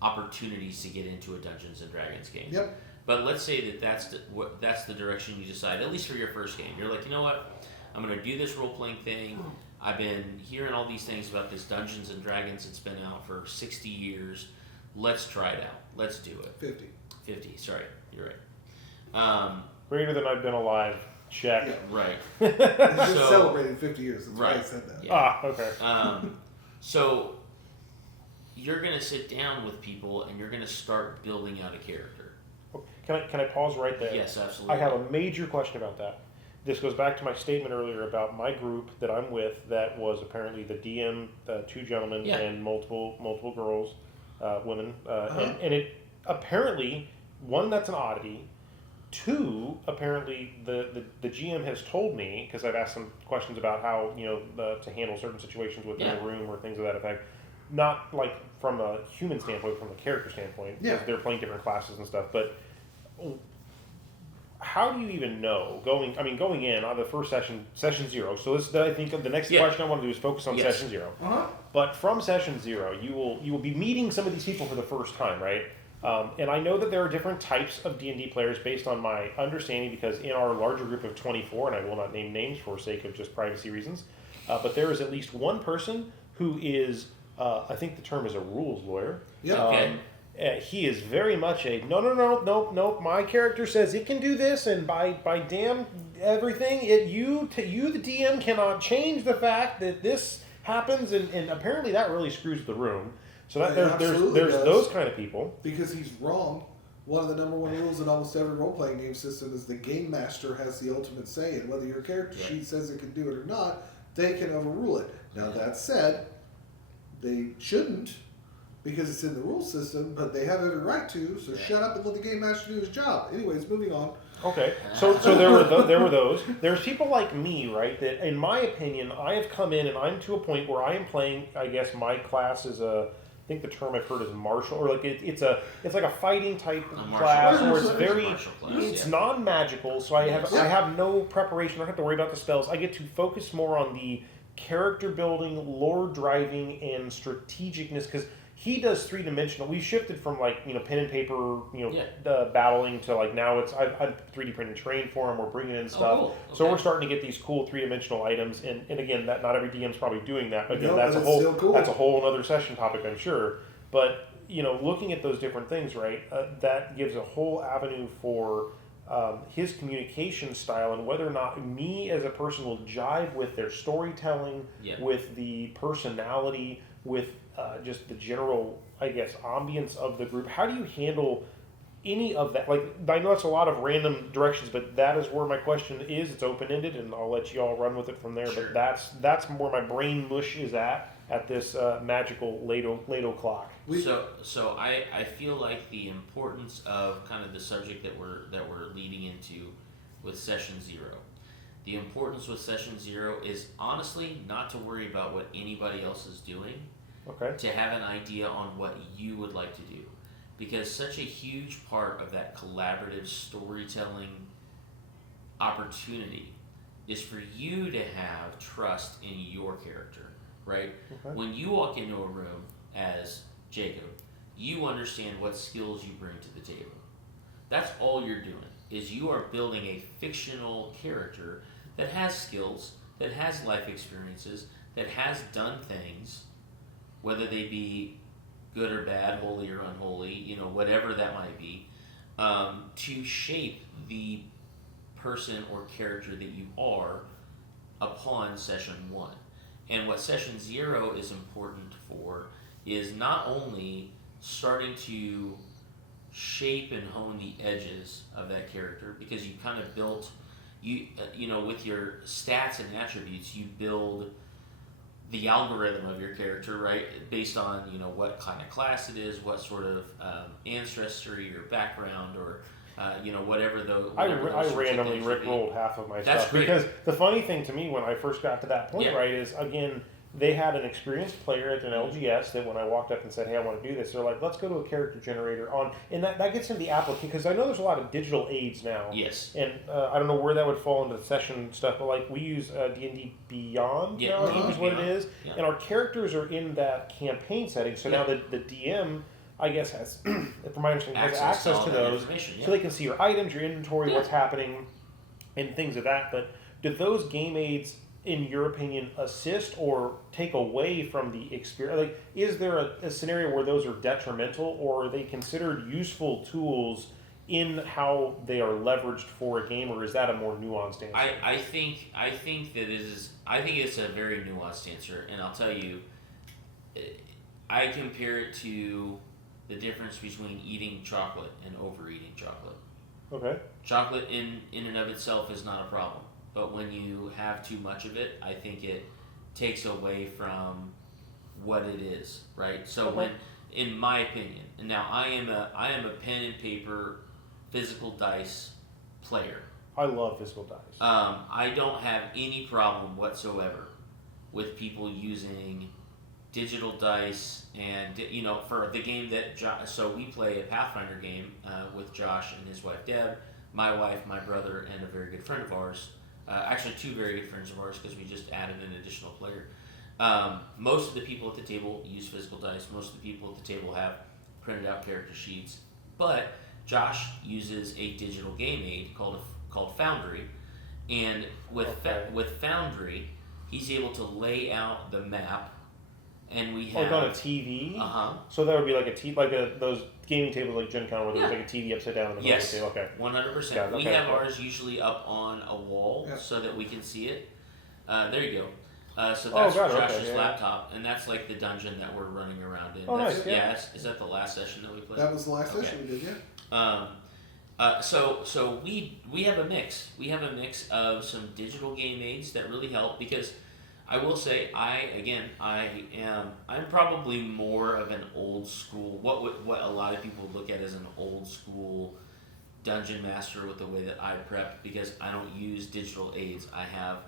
opportunities to get into a Dungeons and Dragons game. Yep. But let's say that that's the direction you decide, at least for your first game. You're like, you know what? I'm going to do this role-playing thing. I've been hearing all these things about this Dungeons and Dragons. It's been out for 60 years. Let's try it out. Let's do it. 50, sorry. You're right. Greater than I've been alive. Check. Yeah. Right. It's just celebrated 50 years. That's why I said that. Yeah. Okay. So you're going to sit down with people and you're going to start building out a character. Can I pause right there? Yes, absolutely. I have a major question about that. This goes back to my statement earlier about my group that I'm with that was apparently the DM, 2 gentlemen and multiple girls, women. And it apparently, 1, that's an oddity. 2, apparently the GM has told me, because I've asked some questions about how, to handle certain situations within the room or things of that effect. Not like from a human standpoint, from a character standpoint, because they're playing different classes and stuff. But how do you even know going in on the first session 0? So this, I think the next question I want to do is focus on session 0. Uh-huh. But from session 0, you will be meeting some of these people for the first time, right? And I know that there are different types of D&D players based on my understanding, because in our larger group of 24, and I will not name names for sake of just privacy reasons, but there is at least one person who is, I think the term is a rules lawyer. Yep. Okay. He is very much a no. My character says it can do this, and by damn everything, you the DM cannot change the fact that this happens, and apparently that really screws the room. So that It absolutely there's does. those kind of people. Because he's wrong. One of the number one rules in almost every role-playing game system is the game master has the ultimate say, and whether your character sheet says it can do it or not, they can overrule it. Now that said, they shouldn't, because it's in the rule system, but they have every right to, so shut up and let the game master do his job. Anyways, moving on. Okay, so there were those. There's people like me, right? That, in my opinion, I have come in and I'm to a point where I am playing. I guess my class is I think the term I've heard is martial, or like it's like a fighting type class, or it's very it's non-magical. So I have no preparation. I don't have to worry about the spells. I get to focus more on the character building, lore driving, and strategicness, because he does 3-dimensional. We've shifted from pen and paper, battling to now it's I'm 3D printing terrain for him. We're bringing in stuff, cool. Okay. So we're starting to get these cool 3-dimensional items. And again, that not every DM's probably doing that. But No, that's but a it's whole still cool. that's a whole other session topic, I'm sure. But looking at those different things, right? That gives a whole avenue for his communication style, and whether or not me as a person will jive with their storytelling, with the personality, with just the general, I guess, ambience of the group. How do you handle any of that? I know that's a lot of random directions, but that is where my question is. It's open-ended, and I'll let you all run with it from there. Sure. But that's where my brain mush is at this magical Lado clock. So I feel like the importance of kind of the subject that we're leading into with session 0. The importance with session 0 is honestly not to worry about what anybody else is doing. Okay. To have an idea on what you would like to do, because such a huge part of that collaborative storytelling opportunity is for you to have trust in your character, right? Okay. When you walk into a room as Jacob, you understand what skills you bring to the table. That's all you're doing, is you are building a fictional character that has skills, that has life experiences, that has done things, whether they be good or bad, holy or unholy, whatever that might be, to shape the person or character that you are upon session 1. And what session 0 is important for is not only starting to shape and hone the edges of that character, because you kind of built, with your stats and attributes, you build the algorithm of your character, right, based on what kind of class it is, what sort of ancestry or background, or whatever those. I randomly rickrolled half of my stuff great. Because the funny thing to me when I first got to that point, right, is again they had an experienced player at an LGS that when I walked up and said, "Hey, I want to do this," they're like, "Let's go to a character generator on," and that gets into the application, because I know there's a lot of digital aids now. Yes. And I don't know where that would fall into the session stuff, but we use D&D Beyond now, I think is what it is, and our characters are in that campaign setting. So now the DM, I guess, has, from my understanding, has access to those, so they can see your items, your inventory, what's happening, and things of that. But do those game aids, in your opinion, assist or take away from the experience? Is there a scenario where those are detrimental, or are they considered useful tools in how they are leveraged for a game, or is that a more nuanced answer? I think that it is. I think it's a very nuanced answer, and I'll tell you. I compare it to the difference between eating chocolate and overeating chocolate. Okay. Chocolate in and of itself is not a problem. But when you have too much of it, I think it takes away from what it is, right? So when, in my opinion, and now I am a pen and paper, physical dice player. I love physical dice. I don't have any problem whatsoever with people using digital dice, and for the game that so we play a Pathfinder game with Josh and his wife Deb. my wife, my brother, and a very good friend of ours. Actually, two very good friends of ours because we just added an additional player. Most of the people at the table use physical dice. Most of the people at the table have printed out character sheets. But Josh uses a digital game aid called Foundry, and with Foundry, he's able to lay out the map. And we have like on a TV. So that would be like those gaming tables like Gen Con where there's like a TV upside down in the middle of the table. Okay. 100%. We have ours usually up on a wall so that we can see it. There you go. So that's Josh's laptop, and that's like the dungeon that we're running around in. Oh, nice. Yeah. Is that the last session that we played? That was the last session we did, yeah. So we have a mix. We have a mix of some digital game aids that really help because I will say I'm probably more of an old school what a lot of people look at as an old school dungeon master with the way that I prep because I don't use digital aids. I have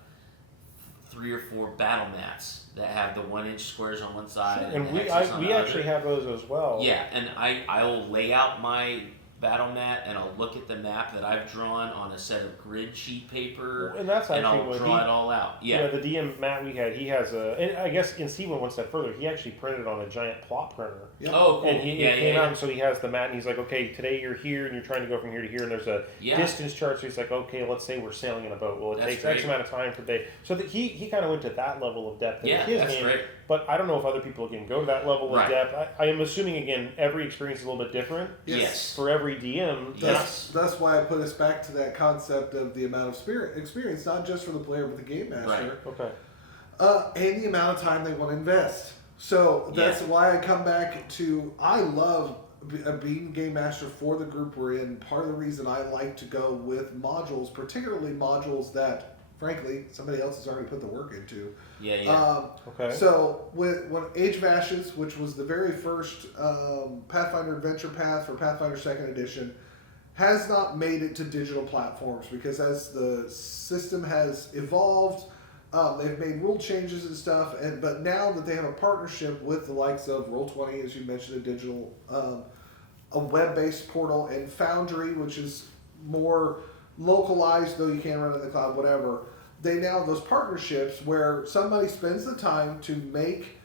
3 or 4 battle mats that have the 1-inch squares on one side. Sure. And we actually have those as well. Yeah, and I'll lay out my battle mat and I'll look at the map that I've drawn on a set of grid sheet paper, and that's actually I'll draw it all out. Yeah, the DM Matt we had, he has and I guess in C one step further, he actually printed on a giant plot printer. Yep. Oh, cool. And he came out, and so he has the mat, and he's like, okay, today you're here, and you're trying to go from here to here, and there's a distance chart. So he's like, okay, let's say we're sailing in a boat. Well, it takes X amount of time per day. So that he kind of went to that level of depth in his game. Great. But I don't know if other people can go to that level of depth. I am assuming again, every experience is a little bit different. Yes. For every DM. That's why I put us back to that concept of the amount of experience, not just for the player but the game master. Right. Okay. And the amount of time they want to invest. So that's why I come back to I love being game master for the group we're in. Part of the reason I like to go with modules, particularly modules that, frankly, somebody else has already put the work into. Okay. So when Age of Ashes, which was the very first Pathfinder Adventure Path for Pathfinder 2nd Edition, has not made it to digital platforms because as the system has evolved, they've made rule changes and stuff. But now that they have a partnership with the likes of Roll20, as you mentioned, a digital, a web-based portal, and Foundry, which is more localized, though you can run it in the cloud, whatever. They now have those partnerships where somebody spends the time to make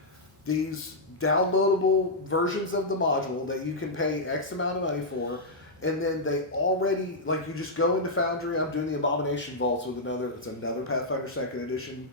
these downloadable versions of the module that you can pay X amount of money for. And then they already, like you just go into Foundry, I'm doing the Abomination Vaults with another Pathfinder 2nd Edition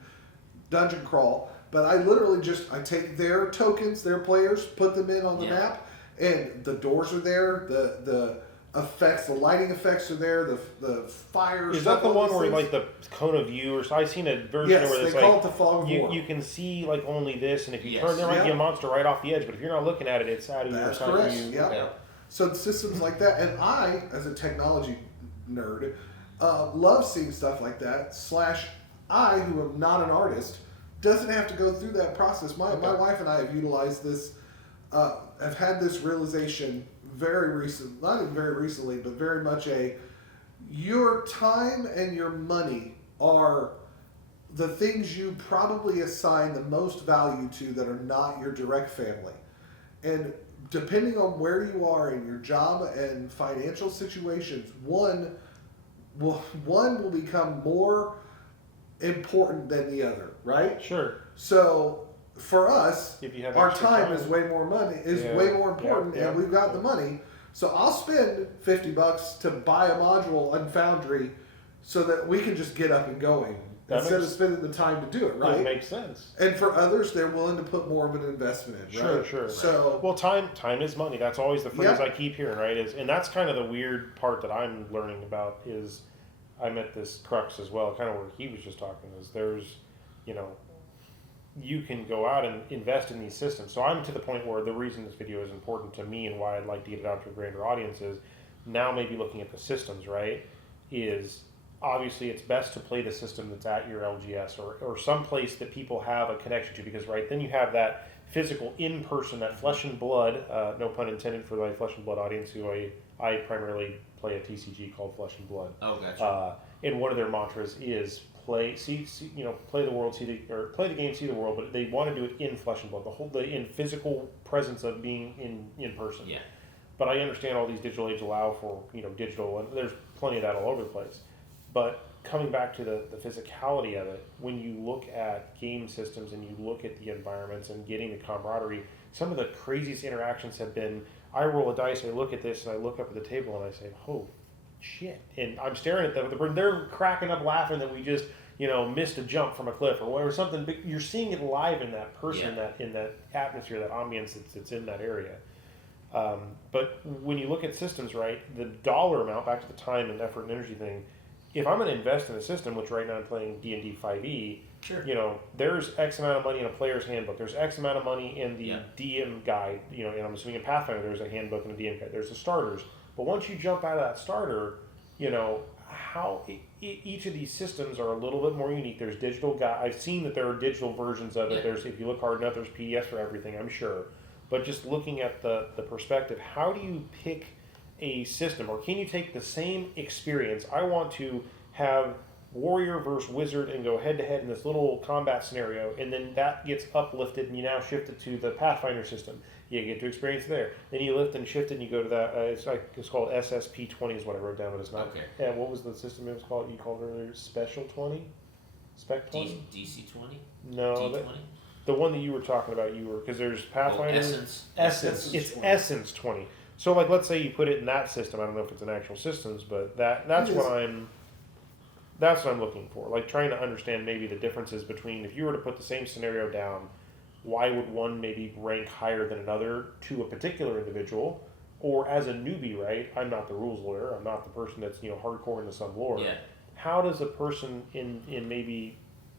dungeon crawl. But I literally I take their tokens, their players, put them in on the map, and the doors are there, the effects, the lighting effects are there, the fire. Is that the one where like the cone of view, or so? I've seen a version where it's they call it the fog of war. You can see like only this, and if you turn, there might be a monster right off the edge, but if you're not looking at it, it's out of your sight. That's correct. Yeah. So the systems like that, and I, as a technology nerd, love seeing stuff like that. / I, who am not an artist, doesn't have to go through that process. My wife and I have utilized this, have had this realization very recent, not even very recently, but very much your time and your money are the things you probably assign the most value to that are not your direct family. And depending on where you are in your job and financial situations, one will become more important than the other, right? Sure. So for us, if you have our time is way more way more important, and we've got the money. So I'll spend $50 to buy a module on Foundry so that we can just get up and going instead of spending the time to do it, right? That makes sense. And for others, they're willing to put more of an investment in, right? Sure. So, well, time is money. That's always the phrase I keep hearing, right? And that's kind of the weird part that I'm learning about is I'm at this crux as well, kind of where he was just talking, is there's, you can go out and invest in these systems. So I'm to the point where the reason this video is important to me and why I'd like to get it out to a grander audience is now maybe looking at the systems, right, is obviously it's best to play the system that's at your LGS or some place that people have a connection to because, right, then you have that physical in-person, that flesh and blood, no pun intended for my flesh and blood audience who I primarily play a TCG called Flesh and Blood. Oh, gotcha. And one of their mantras is play the world, play the game, see the world, but they want to do it in flesh and blood, in physical presence of being in person. Yeah. But I understand all these digital aids allow for digital, and there's plenty of that all over the place. But coming back to the physicality of it, when you look at game systems and you look at the environments and getting the camaraderie, some of the craziest interactions have been, I roll a dice, I look at this, and I look up at the table and I say, oh, shit. And I'm staring at them, they're cracking up laughing that we just, missed a jump from a cliff or whatever, something, but you're seeing it live in that person, in that atmosphere, that ambience that's in that area. But when you look at systems, right, the dollar amount, back to the time and effort and energy thing, if I'm going to invest in a system, which right now I'm playing D&D 5e, sure. There's X amount of money in a player's handbook. There's X amount of money in the DM guide, and I'm assuming in Pathfinder there's a handbook and a DM guide. There's the starters. But once you jump out of that starter, how each of these systems are a little bit more unique. There's digital guide. I've seen that there are digital versions of it. There's, if you look hard enough, there's PDFs for everything, I'm sure. But just looking at the perspective, how do you pick a system, or can you take the same experience? I want to have warrior versus wizard and go head to head in this little combat scenario, and then that gets uplifted and you now shift it to the Pathfinder system. You get to experience there. Then you lift and shift it and you go to that, it's called SSP 20 is what I wrote down, but it's not. Okay. Yeah, what was the system it was called? You called it earlier Special 20? Spec 20? DC 20? No. D20? The one that you were talking about, because there's Pathfinder. Essence. It's 20. Essence 20. So, let's say you put it in that system. I don't know if it's an actual systems, but that's what I'm looking for. Like, trying to understand maybe the differences between, if you were to put the same scenario down, why would one maybe rank higher than another to a particular individual? Or as a newbie, right? I'm not the rules lawyer. I'm not the person that's hardcore into some lore. Yeah. How does a person in maybe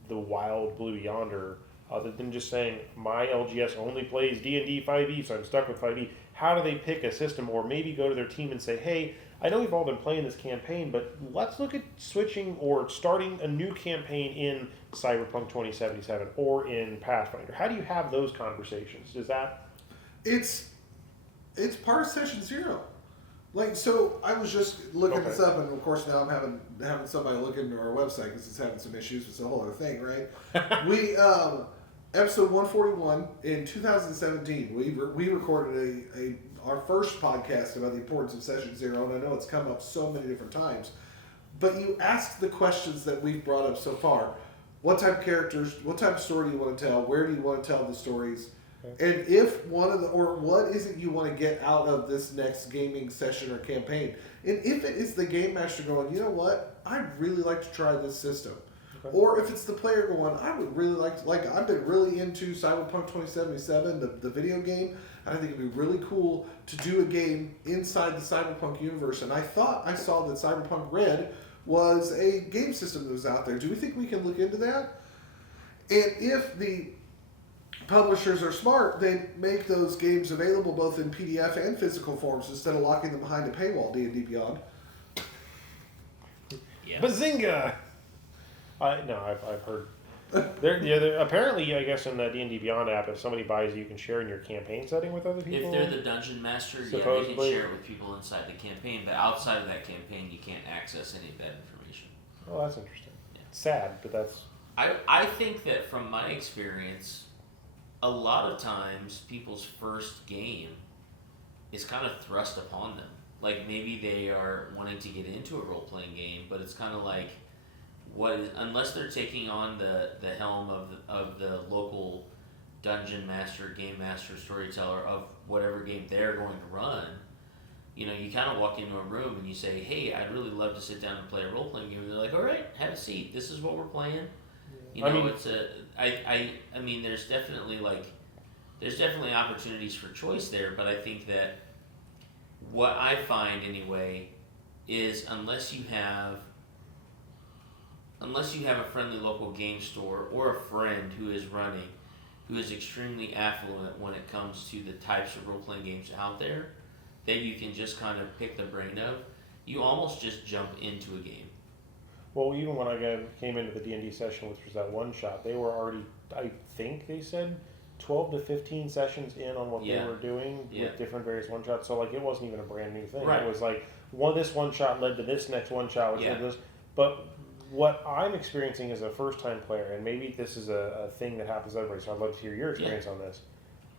the wild blue yonder, other than just saying my LGS only plays D&D 5e, so I'm stuck with 5e, how do they pick a system, or maybe go to their team and say, hey, I know we've all been playing this campaign, but let's look at switching or starting a new campaign in Cyberpunk 2077 or in Pathfinder. How do you have those conversations? Is that... It's part of session 0. So I was just looking this up, and of course now I'm having somebody look into our website because it's having some issues. It's a whole other thing, right? We episode 141 in 2017. We recorded our first podcast about the importance of session 0, and I know it's come up so many different times. But you asked the questions that we've brought up so far. What type of characters? What type of story do you want to tell? Where do you want to tell the stories? And if what is it you want to get out of this next gaming session or campaign? And if it is the game master going, you know what, I'd really like to try this system. Okay. Or if it's the player going, I would really like to, I've been really into Cyberpunk 2077, the video game, and I think it'd be really cool to do a game inside the Cyberpunk universe. And I thought I saw that Cyberpunk Red was a game system that was out there. Do we think we can look into that? And if the publishers are smart, they make those games available both in PDF and physical forms instead of locking them behind a paywall, D&D Beyond. Yeah. Bazinga! I've heard. Apparently, I guess in the D&D Beyond app, if somebody buys it, you can share in your campaign setting with other people. If they're the dungeon master, supposedly. They can share it with people inside the campaign, but outside of that campaign, you can't access any of that information. Oh, that's interesting. Yeah. Sad, but that's... I think that from my experience, a lot of times people's first game is kind of thrust upon them. Like, maybe they are wanting to get into a role-playing game, but it's kind of like, unless they're taking on the helm of the local dungeon master, game master, storyteller of whatever game they're going to run, you kind of walk into a room and you say, hey, I'd really love to sit down and play a role-playing game. And they're like, all right, have a seat. This is what we're playing. I mean, there's definitely opportunities for choice there, but I think that what I find anyway is unless you have a friendly local game store or a friend who is extremely affluent when it comes to the types of role-playing games out there that you can just kind of pick the brain of, you almost just jump into a game. Well, even when I came into the D&D session, which was that one shot, they were already, I think they said, 12 to 15 sessions in on what they were doing with different various one shots. So it wasn't even a brand new thing. Right. It was this one shot led to this next one shot, which led to this. But what I'm experiencing as a first time player, and maybe this is a thing that happens to everybody, so I'd love to hear your experience on this.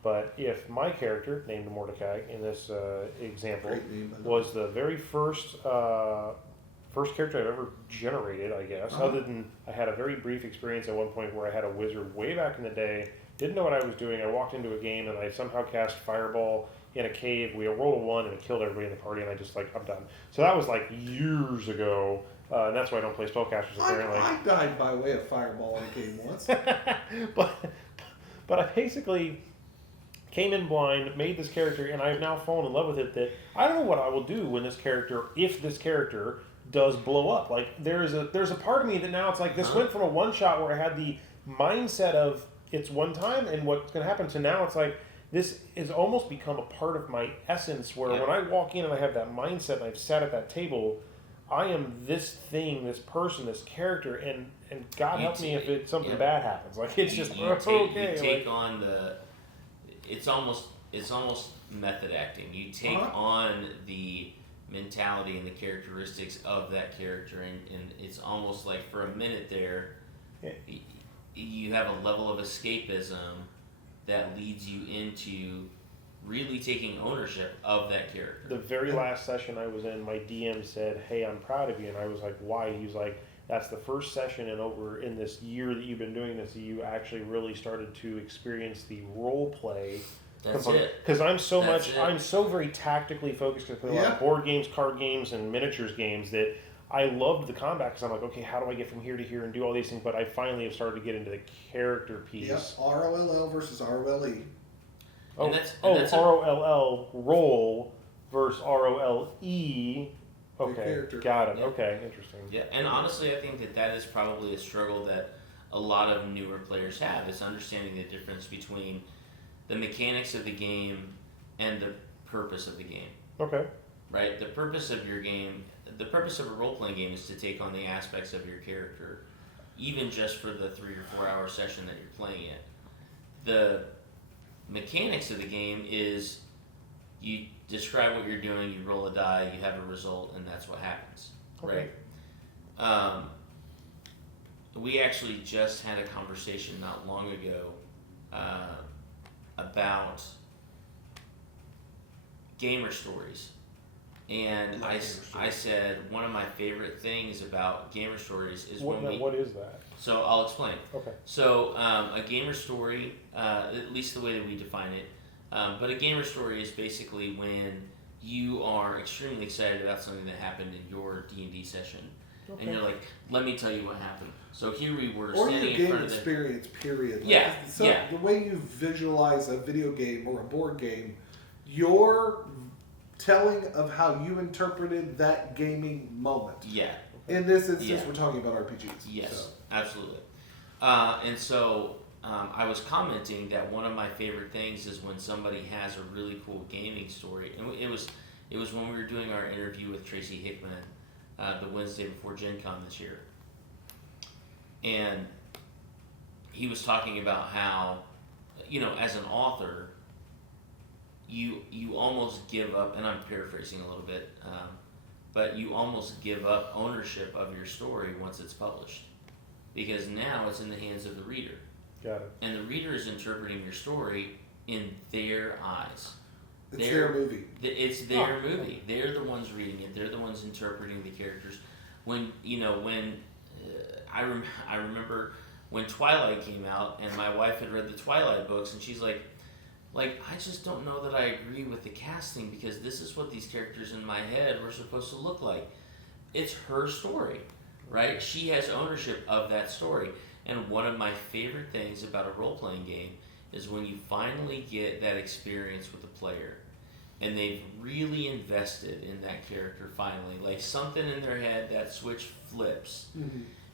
But if my character, named Mordecai in this example, Great name, by the was the very first character I've ever generated, I guess, Uh-huh. other than I had a very brief experience at one point where I had a wizard way back in the day, didn't know what I was doing. I walked into a game and I somehow cast Fireball in a cave. We rolled a 1 and it killed everybody in the party, and I just I'm done. So that was like years ago, and that's why I don't play spellcasters apparently. I died by way of Fireball in a game once. but I basically came in blind, made this character, and I've now fallen in love with it. That I don't know what I will do when this character, if this character does blow up. Like there's a part of me that now it's like this went from a one shot where I had the mindset of it's one time and what's going to happen to now it's like this has almost become a part of my essence. Where when I walk in and I have that mindset and I've sat at that table, I am this thing, this person, this character, and God help me if something bad happens. Like it's just okay. You take on the. It's almost method acting. You take on the mentality and the characteristics of that character, and it's almost like for a minute there, you have a level of escapism that leads you into really taking ownership of that character. The very last session I was in, my DM said, "Hey, I'm proud of you," and I was like, "Why?" He was like, "That's the first session in this year that you've been doing this, that you actually really started to experience the role play." That's it. Because I'm so very tactically focused. I play a lot Yeah. of board games, card games, and miniatures games that I loved the combat because I'm like, okay, how do I get from here to here and do all these things? But I finally have started to get into the character piece. Yep, ROLL versus ROLE. Oh, that's ROLL roll versus ROLE. Okay, character. got it. Yeah. Okay, interesting. Yeah, and honestly, I think that is probably a struggle that a lot of newer players have. Is understanding the difference between the mechanics of the game and the purpose of the game. Okay. Right? The purpose of your game, the purpose of a role-playing game is to take on the aspects of your character, even just for the 3 or 4 hour session that you're playing it. The mechanics of the game is you describe what you're doing, you roll a die, you have a result, and that's what happens. Okay. Right? We actually just had a conversation not long ago about gamer stories. And I said one of my favorite things about gamer stories is what is that? So I'll explain. Okay. So a gamer story, at least the way that we define it, but a gamer story is basically when you are extremely excited about something that happened in your D&D session. Okay. And you're like, let me tell you what happened. So here we were Or standing your in game front of the... experience, period. Yeah, So yeah. the way you visualize a video game or a board game, your telling of how you interpreted that gaming moment. Yeah. In this instance, Yeah. we're talking about RPGs. Yes, So. absolutely. And so I was commenting that one of my favorite things is when somebody has a really cool gaming story. And it was when we were doing our interview with Tracy Hickman the Wednesday before Gen Con this year. And he was talking about how, as an author, you almost give up, and I'm paraphrasing a little bit, but you almost give up ownership of your story once it's published. Because now it's in the hands of the reader. Got it. And the reader is interpreting your story in their eyes. It's their movie. It's their movie. They're the ones reading it. They're the ones interpreting the characters. I remember when Twilight came out, and my wife had read the Twilight books, and she's like, I just don't know that I agree with the casting because this is what these characters in my head were supposed to look like. It's her story, right? She has ownership of that story. And one of my favorite things about a role-playing game is when you finally get that experience with the player and they've really invested in that character finally, like something in their head, that switch flips,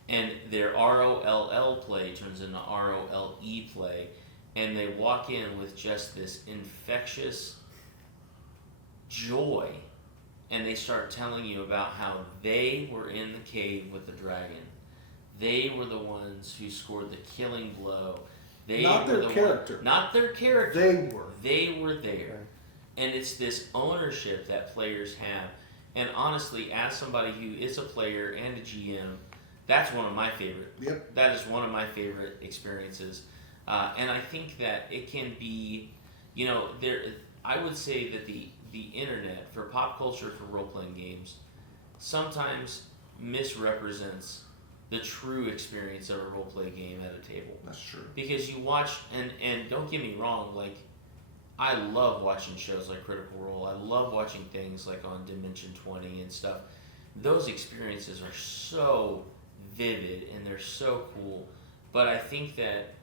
and their ROLL play turns into ROLE play, and they walk in with just this infectious joy, and they start telling you about how they were in the cave with the dragon. They were the ones who scored the killing blow. Not their character. Not their character. They were there. Right. And it's this ownership that players have. And honestly, as somebody who is a player and a GM, that's one of my favorite. Yep. That is one of my favorite experiences. And I think that it can be, I would say that the internet for pop culture for role playing games sometimes misrepresents the true experience of a role play game at a table. That's true. Because you watch and don't get me wrong, like I love watching shows like Critical Role. I love watching things like on Dimension 20 and stuff. Those experiences are so vivid and they're so cool. But I think that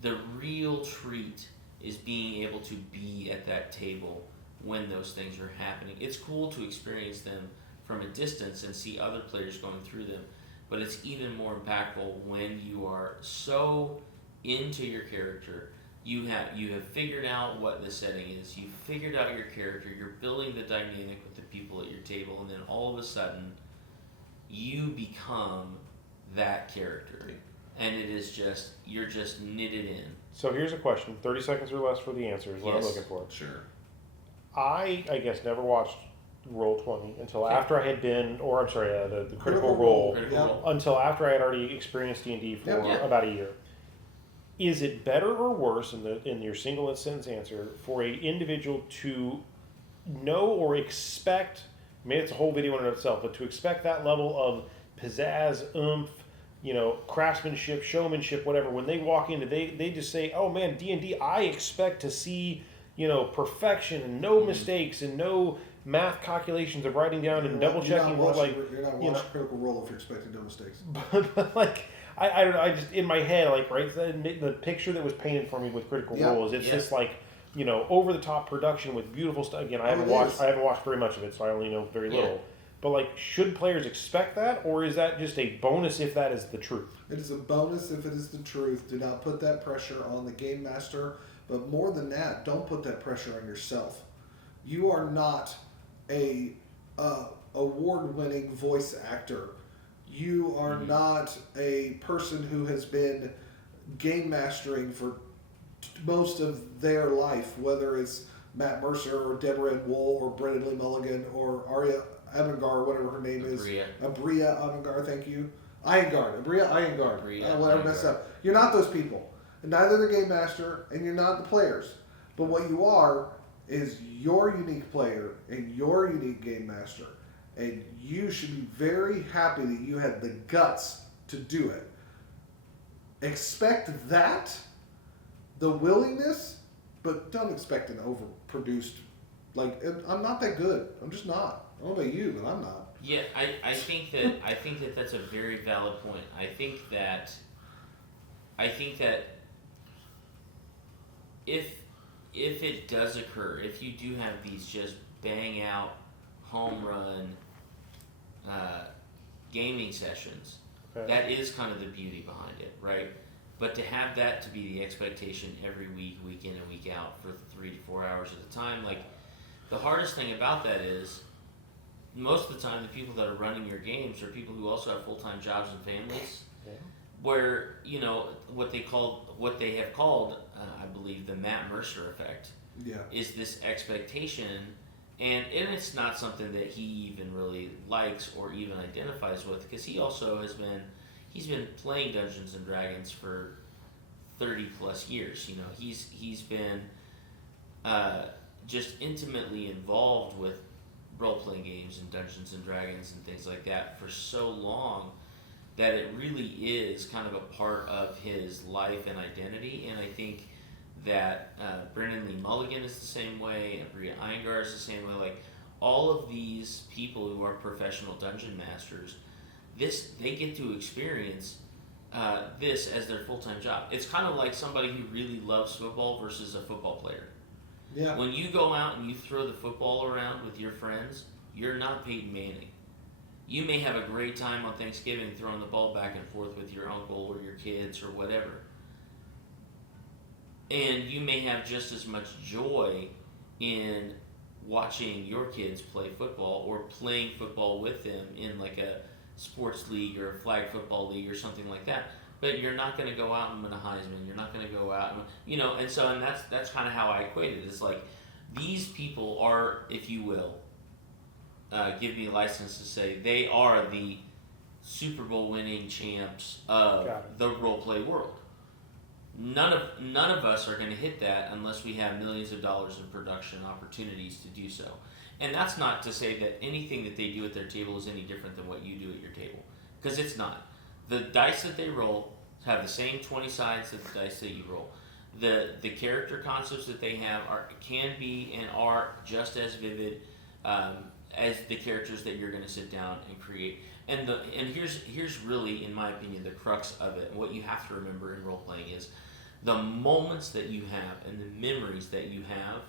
the real treat is being able to be at that table when those things are happening. It's cool to experience them from a distance and see other players going through them, but it's even more impactful when you are so into your character. You have figured out what the setting is. You've figured out your character. You're building the dynamic with the people at your table, and then all of a sudden, you become that character, and you're just knitted in. So here's a question: 30 seconds or less for the answer is what I'm looking for. Sure. I guess never watched Roll20 until Okay. after I had been, or I'm sorry, the Critical Role. Role, Critical Role. until after I had already experienced D&D for about a year. Is it better or worse in your single sentence answer for a individual to know or expect? Maybe it's a whole video in itself, but to expect that level of pizzazz, oomph, craftsmanship, showmanship, whatever. When they walk into, they just say, "Oh man, D&D, I expect to see perfection and no mistakes and no math calculations of writing down and double checking." You're not watching Critical Role if you're expecting no mistakes. But like, I don't know. I just in my head, like, right, the picture that was painted for me with Critical Role is this like, over the top production with beautiful stuff. Again, I haven't watched very much of it, so I only know very little. But like, should players expect that, or is that just a bonus if that is the truth? It is a bonus if it is the truth. Do not put that pressure on the game master. But more than that, don't put that pressure on yourself. You are not a award-winning voice actor. You are not a person who has been game mastering for most of their life, whether it's Matt Mercer or Deborah Ann Wool or Brennan Lee Mulligan or Aria Avangar, whatever her name is. Abria Avangar, thank you. Abria Iyengar. Whatever, messed up. You're not those people. Neither the game master, and you're not the players. But what you are is your unique player and your unique game master. And you should be very happy that you had the guts to do it. Expect that, the willingness, but don't expect an overproduced, like, I'm not that good. I'm just not. I don't know about you, but I'm not. Yeah, I think that that's a very valid point. I think that if it does occur, if you do have these just bang out home run gaming sessions, that is kind of the beauty behind it, right? But to have that to be the expectation every week, week in and week out for 3 to 4 hours at a time, like, the hardest thing about that is most of the time the people that are running your games are people who also have full-time jobs and families, where what they have called I believe the Matt Mercer effect is this expectation, and it's not something that he even really likes or even identifies with, because he also he's been playing Dungeons and Dragons for 30 plus years. He's been just intimately involved with role-playing games and Dungeons and Dragons and things like that for so long that it really is kind of a part of his life and identity. And I think that Brennan Lee Mulligan is the same way, and Bria Iyengar is the same way. Like, all of these people who are professional dungeon masters, they get to experience this as their full-time job. It's kind of like somebody who really loves football versus a football player. Yeah. When you go out and you throw the football around with your friends, you're not Peyton Manning. You may have a great time on Thanksgiving throwing the ball back and forth with your uncle or your kids or whatever. And you may have just as much joy in watching your kids play football or playing football with them in like a sports league or a flag football league or something like that. But you're not going to go out and win a Heisman. You're not going to go out and, and that's kind of how I equate it. It's like these people are, if you will, give me a license to say, they are the Super Bowl winning champs of the role play world. None of us are going to hit that unless we have millions of dollars in production opportunities to do so. And that's not to say that anything that they do at their table is any different than what you do at your table, because it's not. The dice that they roll have the same 20 sides of the dice that you roll. The character concepts that they have can be and are just as vivid as the characters that you're going to sit down and create. And here's really, in my opinion, the crux of it. And what you have to remember in role playing is the moments that you have and the memories that you have.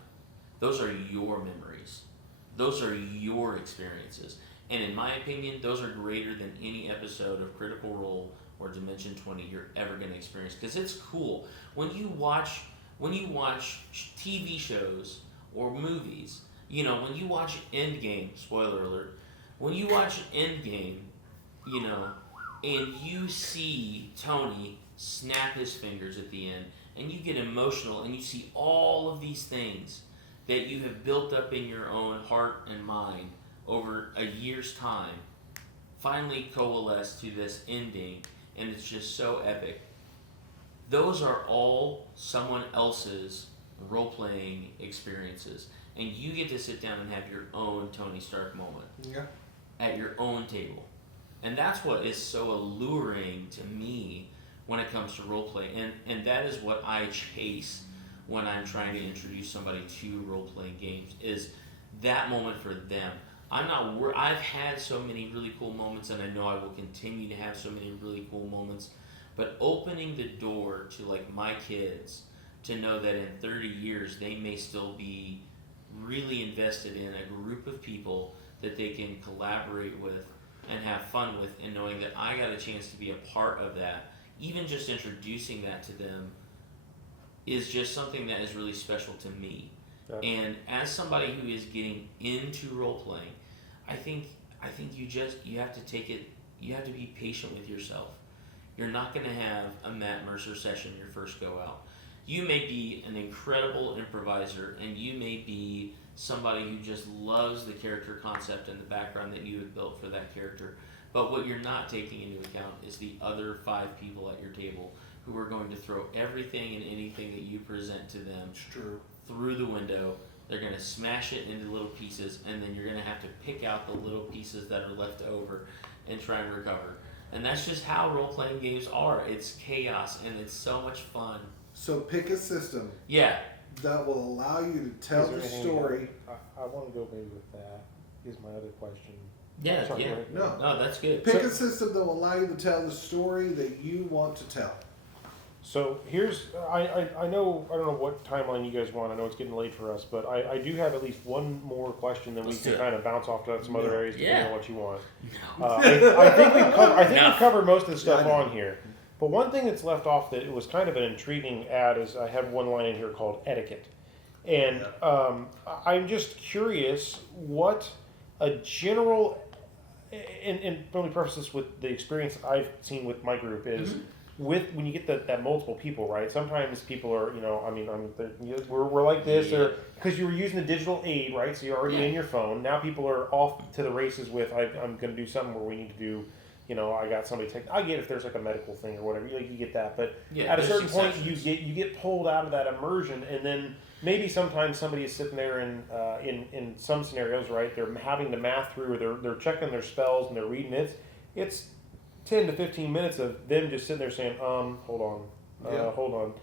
Those are your memories. Those are your experiences. And in my opinion, those are greater than any episode of Critical Role or Dimension 20 you're ever going to experience. Because it's cool when you watch TV shows or movies. You know, when you watch Endgame, spoiler alert, when you watch Endgame, you know, and you see Tony snap his fingers at the end, and you get emotional, and you see all of these things that you have built up in your own heart and mind over a year's time, finally coalesce to this ending, and it's just so epic. Those are all someone else's role-playing experiences. And you get to sit down and have your own Tony Stark moment at your own table. And that's what is so alluring to me when it comes to roleplay. And that is what I chase when I'm trying to introduce somebody to role-playing games, is that moment for them. I've had so many really cool moments, and I know I will continue to have so many really cool moments, but opening the door to like my kids to know that in 30 years they may still be really invested in a group of people that they can collaborate with and have fun with, and knowing that I got a chance to be a part of that, even just introducing that to them is just something that is really special to me. Yeah. And as somebody who is getting into role playing, I think you have to take it, you have to be patient with yourself. You're not going to have a Matt Mercer session your first go out. You may be an incredible improviser, and you may be somebody who just loves the character concept and the background that you have built for that character. But what you're not taking into account is the other 5 people at your table who are going to throw everything and anything that you present to them through the window. They're going to smash it into little pieces, and then you're going to have to pick out the little pieces that are left over and try and recover. And that's just how role-playing games are. It's chaos, and it's so much fun. So pick a system. Yeah. That will allow you to tell the story. I want to go maybe with that, is my other question. Yeah, Sorry, yeah. No, that's good. Pick a system that will allow you to tell the story that you want to tell. So here's, I don't know what timeline you guys want. I know it's getting late for us, but I do have at least one more question that we can kind of bounce off to some other areas depending on what you want. I think we covered most of the stuff on here. But one thing that's left off that was kind of an intriguing ad is I have one line in here called etiquette. And I'm just curious what a general, and let me preface this with the experience I've seen with my group is, with when you get that multiple people, right? Sometimes people are, we're like this, or because you were using the digital aid, right? So you're already in your phone. Now people are off to the races with, I'm going to do something where we need to do, I got somebody take. I get if there's like a medical thing or whatever, you get that. But at a certain point, you get pulled out of that immersion, and then maybe sometimes somebody is sitting there in some scenarios, right? They're having to math through, or they're checking their spells and they're reading it. It's 10 to 15 minutes of them just sitting there saying, hold on.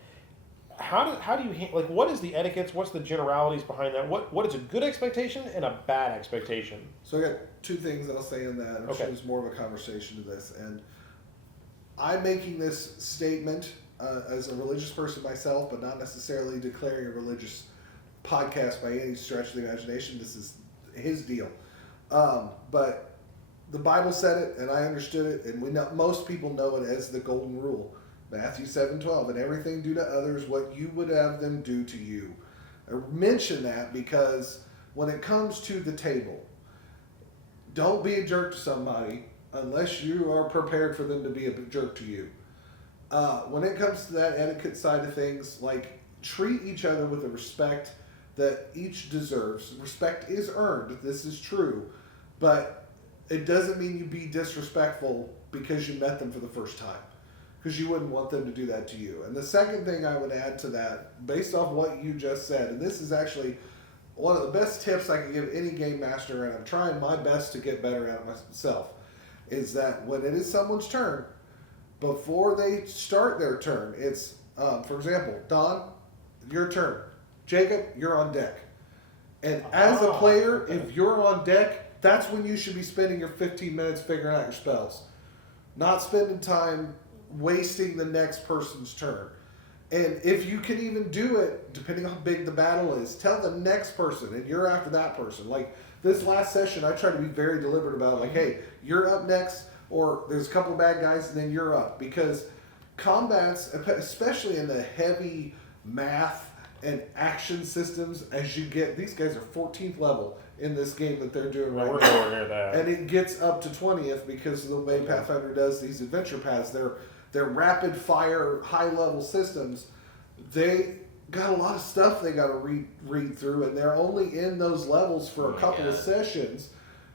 How do you what is the etiquettes? What's the generalities behind that? What is a good expectation and a bad expectation? So I got 2 things that I'll say in that. I'm sure there's more of a conversation to this. And I'm making this statement as a religious person myself, but not necessarily declaring a religious podcast by any stretch of the imagination. This is his deal. But the Bible said it, and I understood it, and we know, most people know it as the golden rule. Matthew 7:12, and everything do to others what you would have them do to you. I mention that because when it comes to the table, don't be a jerk to somebody unless you are prepared for them to be a jerk to you. When it comes to that etiquette side of things, treat each other with the respect that each deserves. Respect is earned. This is true. But it doesn't mean you be disrespectful because you met them for the first time. because you wouldn't want them to do that to you. And the second thing I would add to that, based off what you just said, and this is actually one of the best tips I can give any game master, and I'm trying my best to get better at it myself, is that when it is someone's turn, before they start their turn, it's, for example, Don, your turn. Jacob, you're on deck. And as a player, if you're on deck, that's when you should be spending your 15 minutes figuring out your spells. Not spending time wasting the next person's turn. And if you can even do it, depending on how big the battle is, tell the next person, and you're after that person. Like this last session, I tried to be very deliberate about it. Like, hey, you're up next, or there's a couple of bad guys, and then you're up. Because combats, especially in the heavy math and action systems, as you get, these guys are 14th level in this game that they're doing right We're now. nowhere near that. And it gets up to 20th because of the way Pathfinder does these adventure paths. They're rapid fire, high level systems. They got a lot of stuff they got to read through, and they're only in those levels for a couple of sessions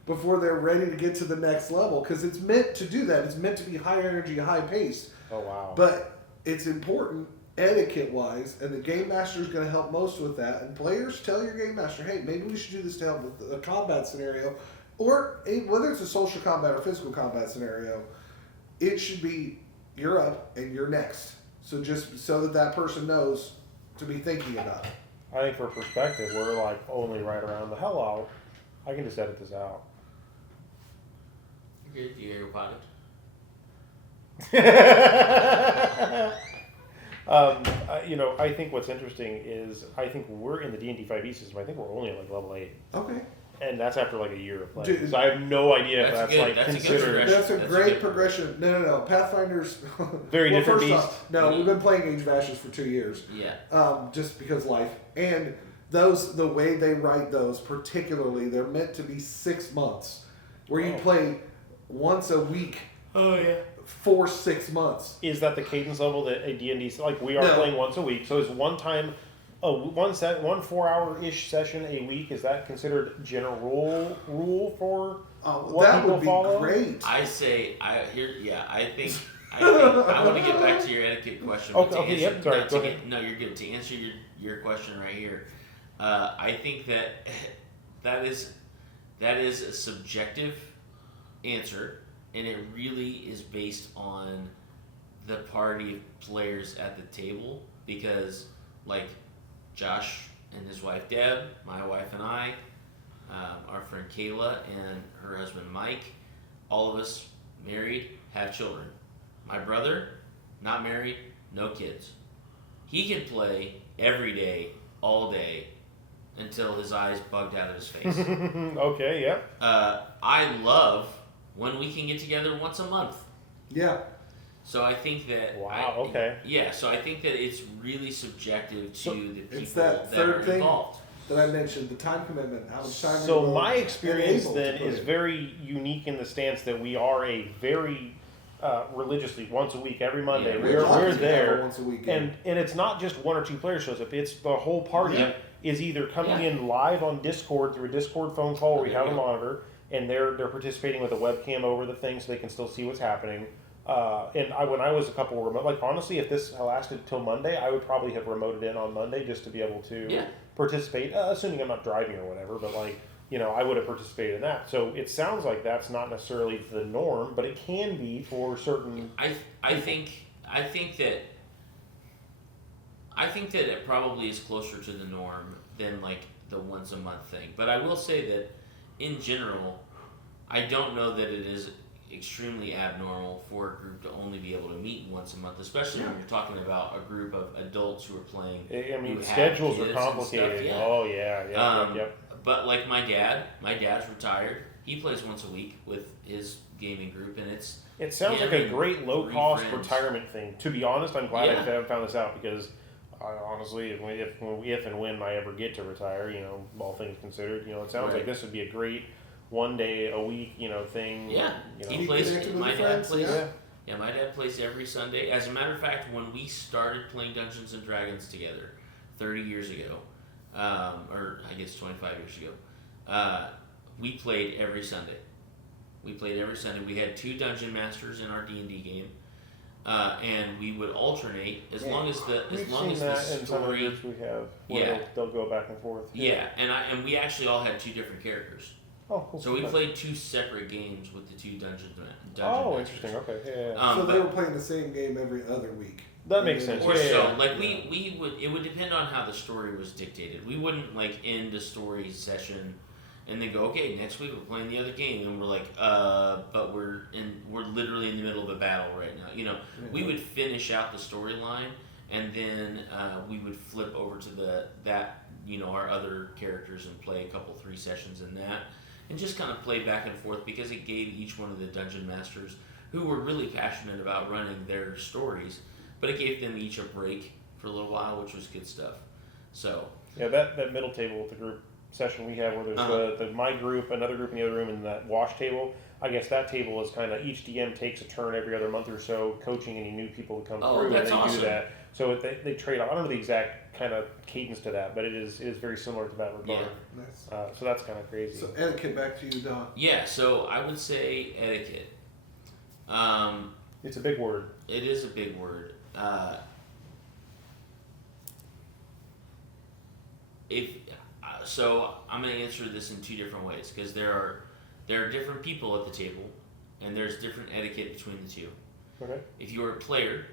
before they're ready to get to the next level, because it's meant to do that. It's meant to be high energy, high paced. Oh, wow. But it's important etiquette wise, and the game master is going to help most with that. And players, tell your game master, hey, maybe we should do this to help with the combat scenario, or whether it's a social combat or physical combat scenario, it should be you're up and you're next. So just so that person knows to be thinking about it. I think for perspective, we're like only right around the hell out. I can just edit this out. Okay, do you hear your pocket? I think what's interesting is I think we're in the D&D 5e system. I think we're only at like level 8. Okay. And that's after like a year of play. Dude, So I have no idea if that's that's good- like that's a good considered. progression. That's a That's great good. progression. No. Pathfinder's Very well, different first beast. off, no, we've been playing Age of Ashes for 2 years. Yeah. Just because life. And those, the way they write those, particularly, they're meant to be 6 months, where you play once a week. Oh yeah. For 6 months. Is that the cadence level that a D&D like we are No. playing once a week? So is one time, one 4-hour-ish session a week? Is that considered general rule for what That people would be follow? great. I think I want to get back to your etiquette question. But to Okay, answer, yep, sorry, no, go to ahead. get- no, you're good. To answer your question right here, I think that is a subjective answer, and it really is based on the party of players at the table. Because, like, Josh and his wife Deb, my wife and I, our friend Kayla and her husband Mike, all of us married, have children. My brother, not married, no kids. He can play every day, all day, until his eyes bugged out of his face. Okay, yeah. I love when we can get together once a month. Yeah. So I think that. Wow, okay. Yeah, so I think that it's really subjective to the people it's that that third are thing involved. that I mentioned, the time commitment, how much time. So you're my experience able to then put is in. very unique in the stance that we are a very religiously once a week, every Monday. Yeah, we're lucky to have there, it once a week, and it's not just 1 or 2 players shows up. It's the whole party Yeah. is either coming Yeah. in live on Discord through a Discord phone call where we There have you a go. monitor, and they're participating with a webcam over the thing so they can still see what's happening. And when I was a couple remote, like honestly, if this lasted till Monday, I would probably have remoted in on Monday just to be able to participate, assuming I'm not driving or whatever. But like, I would have participated in that. So it sounds like that's not necessarily the norm, but it can be for certain. I think that it probably is closer to the norm than like the once a month thing. But I will say that in general, I don't know that it is extremely abnormal for a group to only be able to meet once a month, especially when you're talking about a group of adults who are playing. I mean, who have schedules kids are and stuff, complicated. yeah. Oh yeah, yep. But like my dad's retired. He plays once a week with his gaming group, and it's. It sounds like a great low-cost retirement thing. To be honest, I'm glad I found this out because, honestly, if and when I ever get to retire, all things considered, it sounds like this would be a great 1 day a week, thing. Yeah, he You plays. connected with My your dad friends? plays. Yeah. Yeah, my dad plays every Sunday. As a matter of fact, when we started playing Dungeons and Dragons together 30 years ago, or I guess 25 years ago, we played every Sunday. We had 2 dungeon masters in our D&D game. and we would alternate as long as the We've the seen that in some of the story. groups we have. Where Yeah. they'll go back and forth. Yeah, and we actually all had 2 different characters. Oh, cool. So we Okay. played 2 separate games with the 2 dungeon Oh, masters. interesting. Okay. Yeah. So they but- were playing the same game every other week. That makes sense. Or Yeah, so, yeah. like we would. It would depend on how the story was dictated. We wouldn't like end a story session, and then go, okay, next week we're playing the other game, and we're like, but we're literally in the middle of a battle right now. You know, we would finish out the storyline, and then we would flip over to our other characters and play a couple 3 sessions in that, and just kind of play back and forth because it gave each one of the dungeon masters who were really passionate about running their stories. But it gave them each a break for a little while, which was good stuff. So Yeah, that middle table with the group session we have where there's the my group, another group in the other room, and that wash table. I guess that table is kind of each DM takes a turn every other month or so coaching any new people to come through, that's and they awesome. do that. So they trade off. I don't know the exact kind of cadence to that, but it is very similar to that regard. Nice. So that's kind of crazy. So etiquette, back to you, Don. yeah, so I would say etiquette. It's a big word. It is a big word. So I'm going to answer this in 2 different ways because there are different people at the table, and there's different etiquette between the 2. Okay. If you're a player,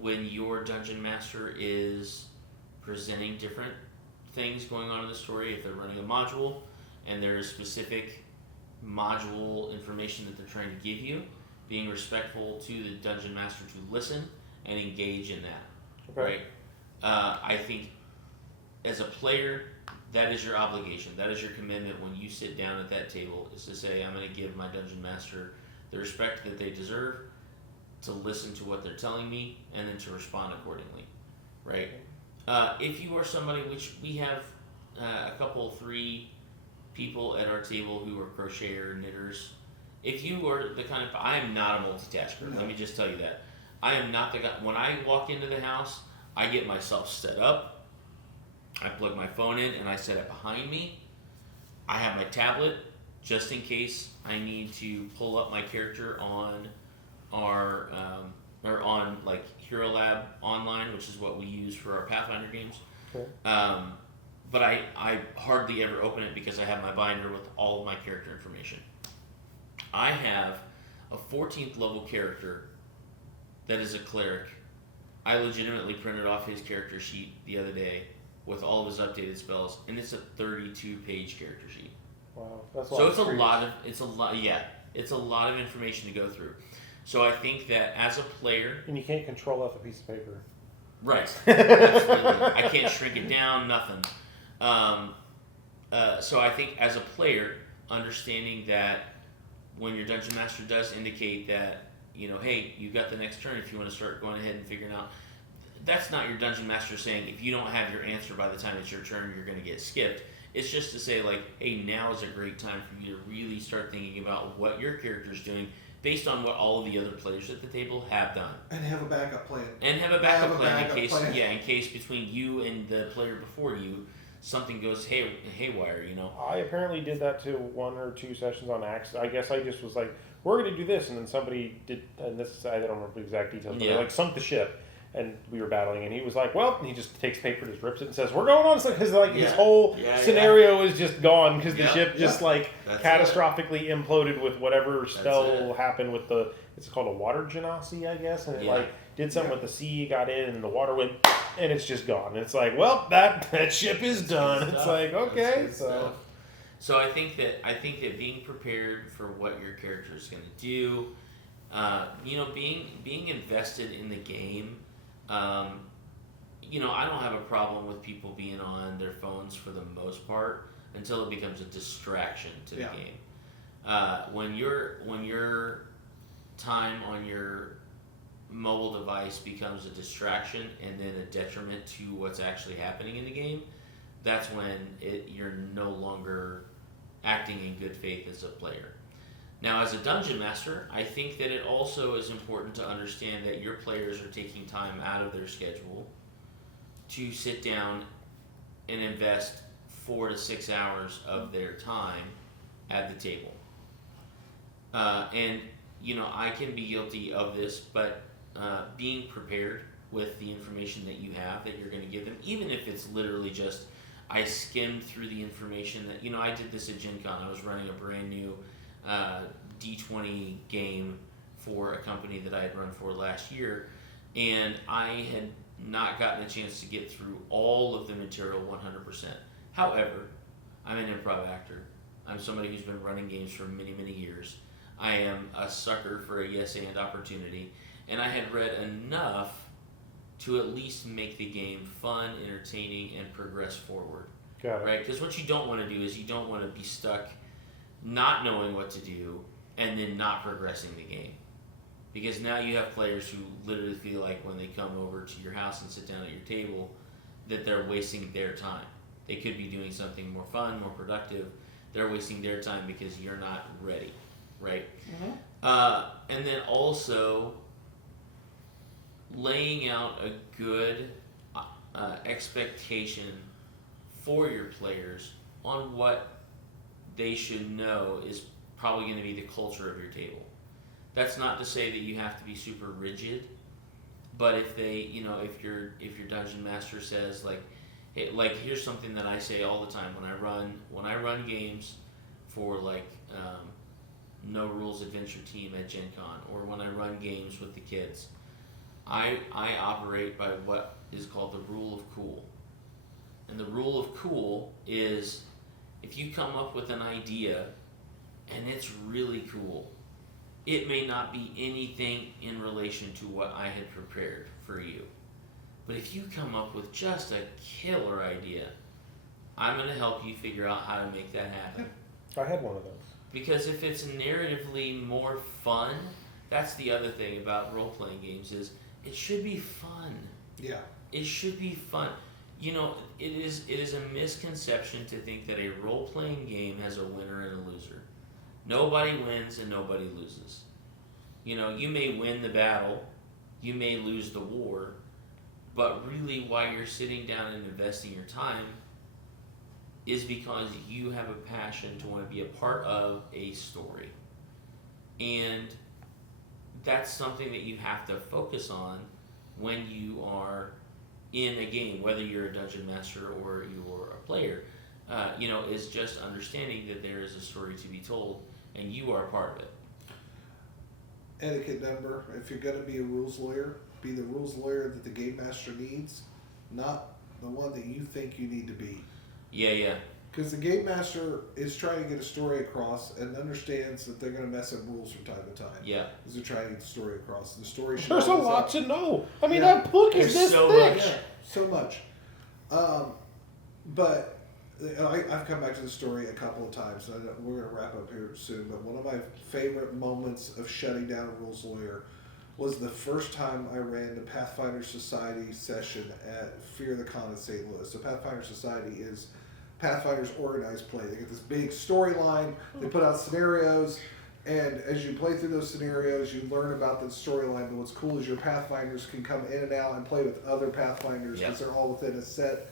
when your dungeon master is presenting different things going on in the story, if they're running a module and there is specific module information that they're trying to give you, being respectful to the dungeon master to listen and engage in that. Okay. Right? I think as a player, that is your obligation. That is your commitment when you sit down at that table, is to say, I'm going to give my dungeon master the respect that they deserve, to listen to what they're telling me, and then to respond accordingly. Right? If you are somebody, which we have a couple, 3 people at our table who are crocheter, knitters. If you are the kind of, I am not a multitasker. Let me just tell you that. I am not the guy. When I walk into the house, I get myself set up. I plug my phone in and I set it behind me. I have my tablet just in case I need to pull up my character on our or on like Hero Lab Online, which is what we use for our Pathfinder games. Okay. But I hardly ever open it because I have my binder with all of my character information. I have a 14th level character that is a cleric. I legitimately printed off his character sheet the other day with all of his updated spells, and it's a 32-page character sheet. Wow, that's So it's a lot of information to go through. So I think that as a player, And you can't control F a piece of paper. right? Absolutely, I can't shrink it down. Nothing. So I think as a player, understanding that when your dungeon master does indicate that, hey, you got the next turn if you want to start going ahead and figuring out. That's not your dungeon master saying if you don't have your answer by the time it's your turn, you're going to get skipped. It's just to say like, hey, now is a great time for you to really start thinking about what your character's doing based on what all of the other players at the table have done. And have a backup plan. And have a backup plan backup in case, plan. in case between you and the player before you, something goes haywire. I apparently did that to 1 or 2 sessions on accident. I guess I just was like, we're going to do this, and then somebody did, and this I don't remember the exact details, but they like sunk the ship, and we were battling, and he was like, well, and he just takes paper, just rips it, and says, we're going on, because his whole scenario is just gone, because the ship just That's catastrophically imploded with whatever spell it. happened with it's called a water genasi, I guess, and it did something with the sea, got in, and the water went, and it's just gone. And it's like, well, that ship is done. It's like, okay, so. So I think that being prepared for what your character is going to do, being invested in the game, I don't have a problem with people being on their phones for the most part until it becomes a distraction to the game. When your time on your mobile device becomes a distraction and then a detriment to what's actually happening in the game, that's when you're no longer acting in good faith as a player. Now, as a dungeon master, I think that it also is important to understand that your players are taking time out of their schedule to sit down and invest 4 to 6 hours of their time at the table. And I can be guilty of this, but being prepared with the information that you have that you're going to give them, even if it's literally just I skimmed through the information that I did this at Gen Con. I was running a brand new D20 game for a company that I had run for last year, and I had not gotten a chance to get through all of the material 100%. However, I'm an improv actor. I'm somebody who's been running games for many, many years. I am a sucker for a yes and opportunity, and I had read enough to at least make the game fun, entertaining, and progress forward. Got it. Right? Because what you don't want to do is you don't want to be stuck not knowing what to do and then not progressing the game. Because now you have players who literally feel like when they come over to your house and sit down at your table that they're wasting their time. They could be doing something more fun, more productive. They're wasting their time because you're not ready, right? And then also laying out a good expectation for your players on what they should know is probably going to be the culture of your table. That's not to say that you have to be super rigid, but if they, if your dungeon master says like, hey, like here's something that I say all the time when I run games for like No Rules Adventure Team at Gen Con, or when I run games with the kids, I operate by what is called the rule of cool. And the rule of cool is if you come up with an idea and it's really cool, it may not be anything in relation to what I had prepared for you. But if you come up with just a killer idea, I'm going to help you figure out how to make that happen. I had one of those. Because if it's narratively more fun, that's the other thing about role-playing games is it should be fun. Yeah. It should be fun. It is a misconception to think that a role-playing game has a winner and a loser. Nobody wins and nobody loses. You may win the battle, you may lose the war, but really why you're sitting down and investing your time is because you have a passion to want to be a part of a story. And that's something that you have to focus on when you are in a game, whether you're a dungeon master or you're a player, is just understanding that there is a story to be told and you are a part of it. Etiquette number, if you're going to be a rules lawyer, be the rules lawyer that the game master needs, not the one that you think you need to be. Yeah. Because the game master is trying to get a story across and understands that they're going to mess up rules from time to time. Yeah. Because they're trying to get the story across. And the story should There's a always lot up. to know. I mean, Yeah. that book is There's this so thick. much. Yeah, so much. But I've come back to the story a couple of times. And we're going to wrap up here soon. But one of my favorite moments of shutting down a rules lawyer was the first time I ran the Pathfinder Society session at Fear the Con in St. Louis. So Pathfinder Society is Pathfinder's organized play. They get this big storyline, they put out scenarios, and as you play through those scenarios, you learn about the storyline. But what's cool is your Pathfinders can come in and out and play with other Pathfinders because they're all within a set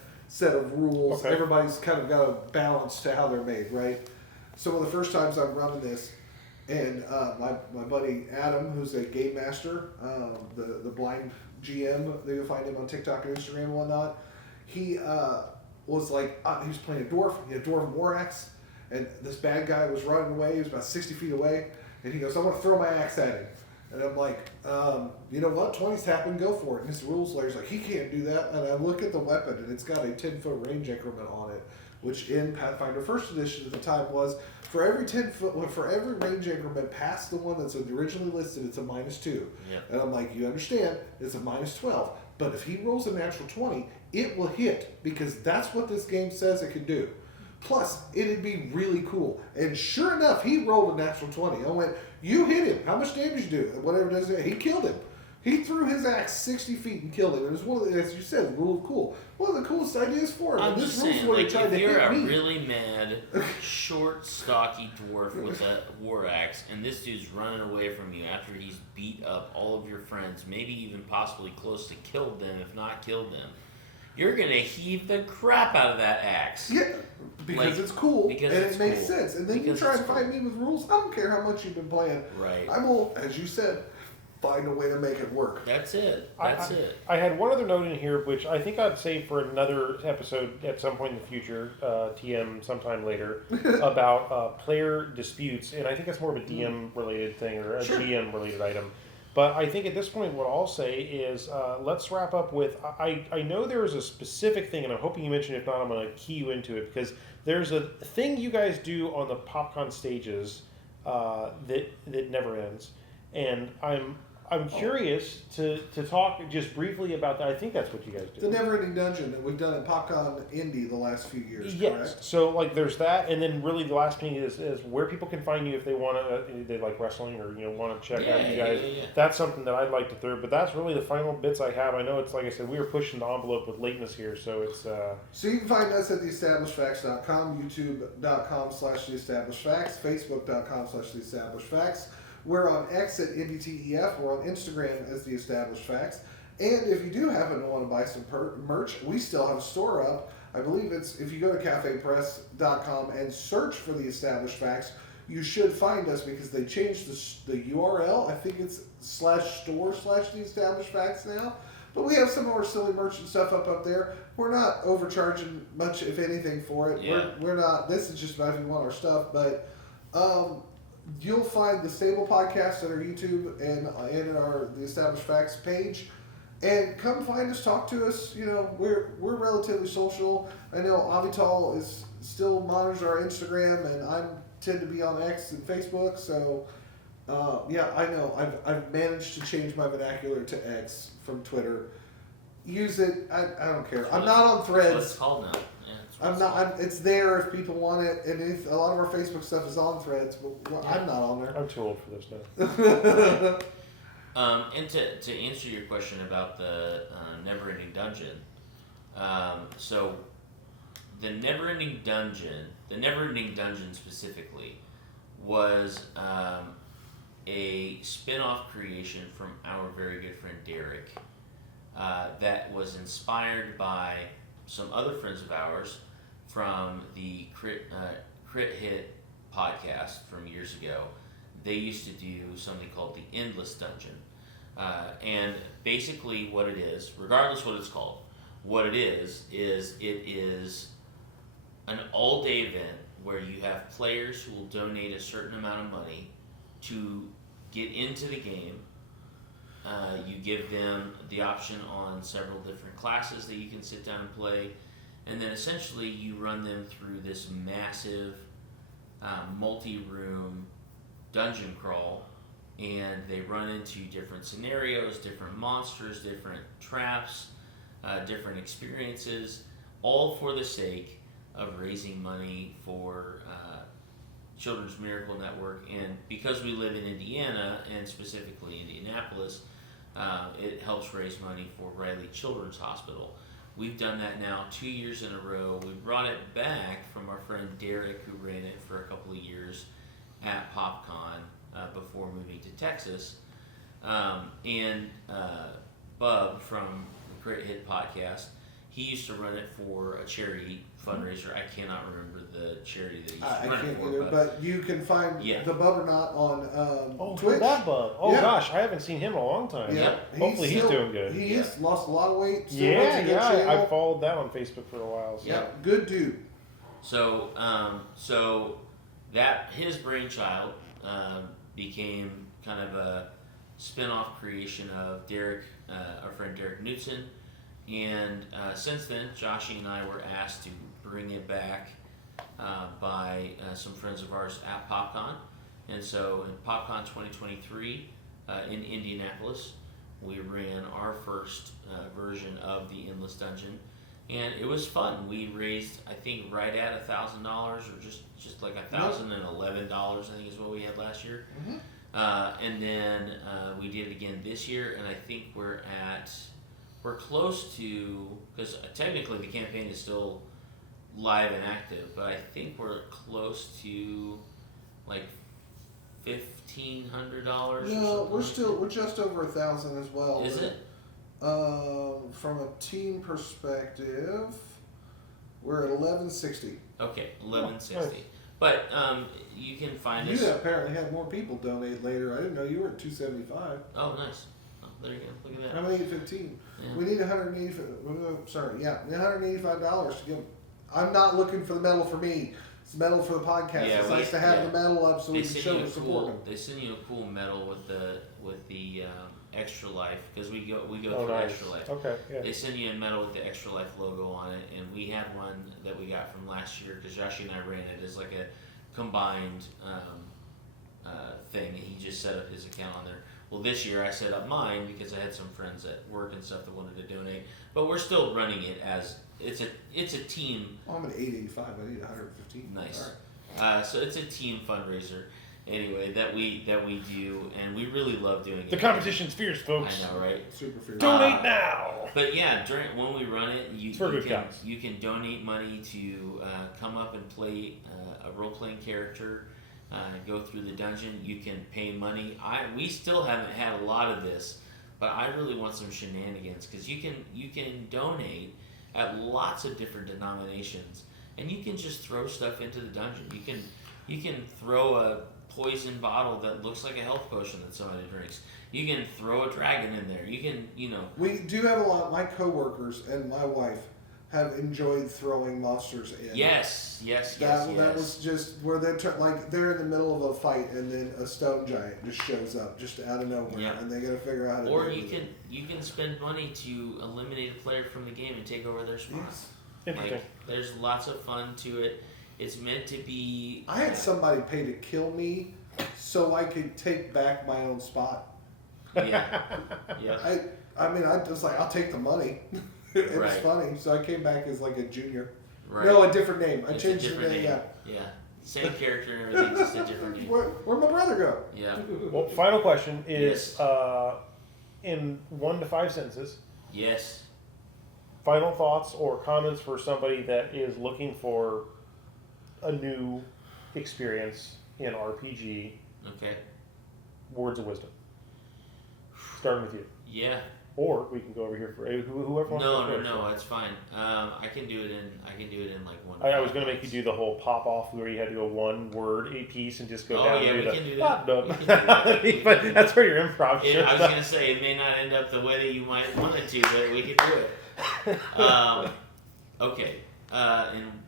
of rules. Okay. Everybody's kind of got a balance to how they're made, right? So one of the first times I'm running this, and my buddy Adam, who's a game master, the blind GM, you'll find him on TikTok and Instagram and whatnot, he was like, he was playing a dwarf, he had a dwarven war axe, and this bad guy was running away, he was about 60 feet away, and he goes, I want to throw my axe at him. And I'm like, you know what, 20's happened, go for it. And his rules layer's like, he can't do that. And I look at the weapon, and it's got a 10-foot range increment on it, which in Pathfinder First Edition at the time was, for every 10-foot, for every range increment past the one that's originally listed, it's a -2. Yep. And I'm like, you understand, it's a -12. But if he rolls a natural 20, it will hit, because that's what this game says it can do. Plus, it'd be really cool. And sure enough, he rolled a natural 20. I went, you hit him. How much damage you do? Whatever it does, he killed him. He threw his axe 60 feet and killed him. It was one of the, as you said, the rule of cool. One of the coolest ideas for him. I'm And just this rule's saying, what he like, tried if to you're hit a me. really mad, short, stocky dwarf with a war axe, and this dude's running away from you after he's beat up all of your friends, maybe even possibly close to killed them, if not killed them, you're gonna heave the crap out of that axe. Yeah, because it's cool because and it's it makes cool. sense. And then Because you try it's and fight cool. me with rules. I don't care how much you've been playing. Right. I will, as you said, find a way to make it work. That's it. That's it. I had one other note in here, which I think I'd save for another episode at some point in the future, TM sometime later, about player disputes, and I think it's more of a DM related thing or a GM related item. But I think at this point, what I'll say is let's wrap up with I know there is a specific thing, and I'm hoping you mention it. If not, I'm going to key you into it because there's a thing you guys do on the PopCon stages that never ends, and I'm curious to talk just briefly about that. I think that's what you guys do. The never-ending dungeon that we've done at PopCon Indy the last few years. Yes. Correct? So like there's that, and then really the last thing is where people can find you if they want to, they like wrestling or want to check out you guys. Yeah. That's something that I'd like to throw. But that's really the final bits I have. I know it's like I said, we were pushing the envelope with lateness here, so it's. So you can find us at theestablishedfacts.com, youtube.com/theestablishedfacts, facebook.com/theestablishedfacts. We're on X at NDTEF. We're on Instagram as The Established Facts. And if you do happen to want to buy some merch, we still have a store up. I believe it's, if you go to cafepress.com and search for The Established Facts, you should find us because they changed the URL. I think it's /store/The Established Facts now. But we have some of our silly merch and stuff up there. We're not overcharging much, if anything, for it. Yeah. We're not, this is just about if you want our stuff. But you'll find the Stable Podcast on our YouTube and at our The Established Facts page. And come find us, talk to us. You know, we're relatively social. I know Avital is still monitors our Instagram, and I tend to be on X and Facebook. So, yeah, I know I've managed to change my vernacular to X from Twitter. Use it. I don't care. I'm not on Threads. That's what it's called now. Yeah, that's what I'm not. It's there if people want it, and if a lot of our Facebook stuff is on Threads, but I'm not on there. I'm too old for this now. And to answer your question about the never-ending dungeon, so the never-ending dungeon specifically, was a spin-off creation from our very good friend Derek, that was inspired by some other friends of ours from the Crit Hit podcast from years ago. They used to do something called the Endless Dungeon. And basically what it is, regardless what it's called, what it is an all-day event where you have players who will donate a certain amount of money to get into the game. You give them the option on several different classes that you can sit down and play, and then essentially you run them through this massive multi-room dungeon crawl, and they run into different scenarios, different monsters, different traps, different experiences, all for the sake of raising money for Children's Miracle Network. And because we live in Indiana, and specifically Indianapolis, it helps raise money for Riley Children's Hospital. We've done that now 2 years in a row. We brought it back from our friend Derek, who ran it for a couple of years at PopCon before moving to Texas. And Bub from the Crit Hit podcast, he used to run it for a charity fundraiser. I cannot remember the charity that he used to run it for. But you can find the Bubbernaut on Twitch. That Bub. Oh Yeah. Gosh, I haven't seen him in a long time. Yeah. Hopefully he's doing good. He has lost a lot of weight. Still Yeah, runs a good channel. I followed that on Facebook for a while. So. Yeah, good dude. So, so that his brainchild became kind of a spin-off creation of Derek, our friend Derek Knudsen, and since then, Joshy and I were asked to bring it back by some friends of ours at PopCon, and so in PopCon 2023 in Indianapolis, we ran our first version of the Endless Dungeon. And it was fun. We raised, I think, right at $1,000, or just like $1,011, I think is what we had last year. Mm-hmm. And then we did it again this year, and I think we're close to, because technically the campaign is still live and active, but I think we're close to like $1,500. No, we're just over 1,000 as well. Is it? From a team perspective, we're at 1160. Okay, 1160. nice. But you can find You us. apparently had more people donate later. I didn't know you were at 275. Oh, nice. Oh, there you go. Look at How that. many at 15? Yeah. We need $185 to give. I'm not looking for the medal for me. It's the medal for the podcast. Yeah, it's we- nice to have yeah. the medal up so They we can send show you we're a supporting them. cool. They send you a cool medal with the extra life because we go Oh, through nice. extra life. Okay, yeah. They send you a medal with the extra life logo on it, and we had one that we got from last year because Joshi and I ran it as like a combined thing, and he just set up his account on there. Well, this year I set up mine because I had some friends at work and stuff that wanted to donate, but we're still running it as it's a team. Oh, I'm at 885. I need 115. Nice. All right. So it's a team fundraiser. Anyway, that we do, and we really love doing it. The competition's fierce, folks. I know, right? Super fair. Donate now. But yeah, when we run it, you For good can cause. you can donate money to come up and play a role playing character, go through the dungeon. You can pay money. We still haven't had a lot of this, but I really want some shenanigans because you can donate at lots of different denominations, and you can just throw stuff into the dungeon. You can throw a poison bottle that looks like a health potion that somebody drinks. You can throw a dragon in there. You can, We do have a lot. My coworkers and my wife have enjoyed throwing monsters in. Yes. That was just where they're in the middle of a fight and then a stone giant just shows up just out of nowhere, Yeah. and they got to figure out how to. Or deal with it. you can spend money to eliminate a player from the game and take over their spot. Yes. Interesting. Like, there's lots of fun to it. It's meant to be. I had somebody pay to kill me so I could take back my own spot. Yeah. I mean, I just like, I'll take the money. It was Right. funny. So I came back as like a junior. Right. No, a different name. I It's a changed the different name. name. Yeah. Yeah. Same character and everything, just a different name. Where'd my brother go? Yeah. Well, final question is Yes. in 1 to 5 sentences. Yes. Final thoughts or comments for somebody that is looking for a new experience in RPG. Okay. Words of wisdom. Starting with you, Yeah. or we can go over here for whoever wants to go first. No, it's fine. I can do it in like one. I was going to make you do the whole pop off where you had to go one word a piece and just go Oh, down yeah, and we do can the do that. no. We can do that. But that's where your improv I shows was up. gonna say it may not end up the way that you might want it to, but we can do it. Okay.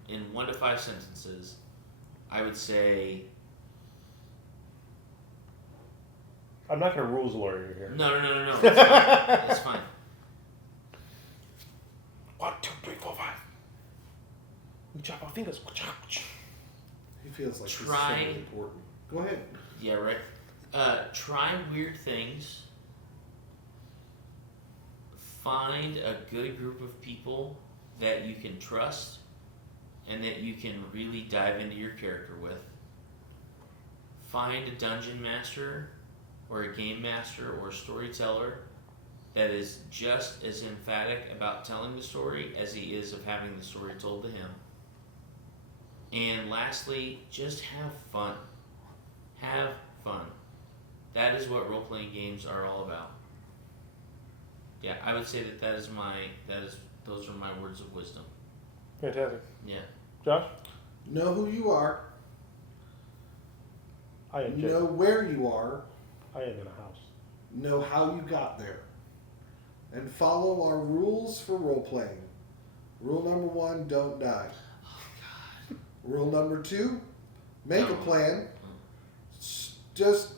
In 1 to 5 sentences, I would say I'm not going to rules lawyer you here. no. It's fine. It's fine. 1, 2, 3, 4, 5. We chop our fingers. He feels like Try- he's so important. Go ahead. Yeah, right. Try weird things. Find a good group of people that you can trust and that you can really dive into your character with. Find a dungeon master or a game master or a storyteller that is just as emphatic about telling the story as he is of having the story told to him. And lastly, just have fun. Have fun. That is what role-playing games are all about. Yeah, I would say those are my words of wisdom. Fantastic. Yeah. Josh? Know who you are. I am Know where you are. I am in a house. Know how you got there. And follow our rules for role playing. Rule number 1, don't die. Oh, Rule number 2, make a Don't. plan. Just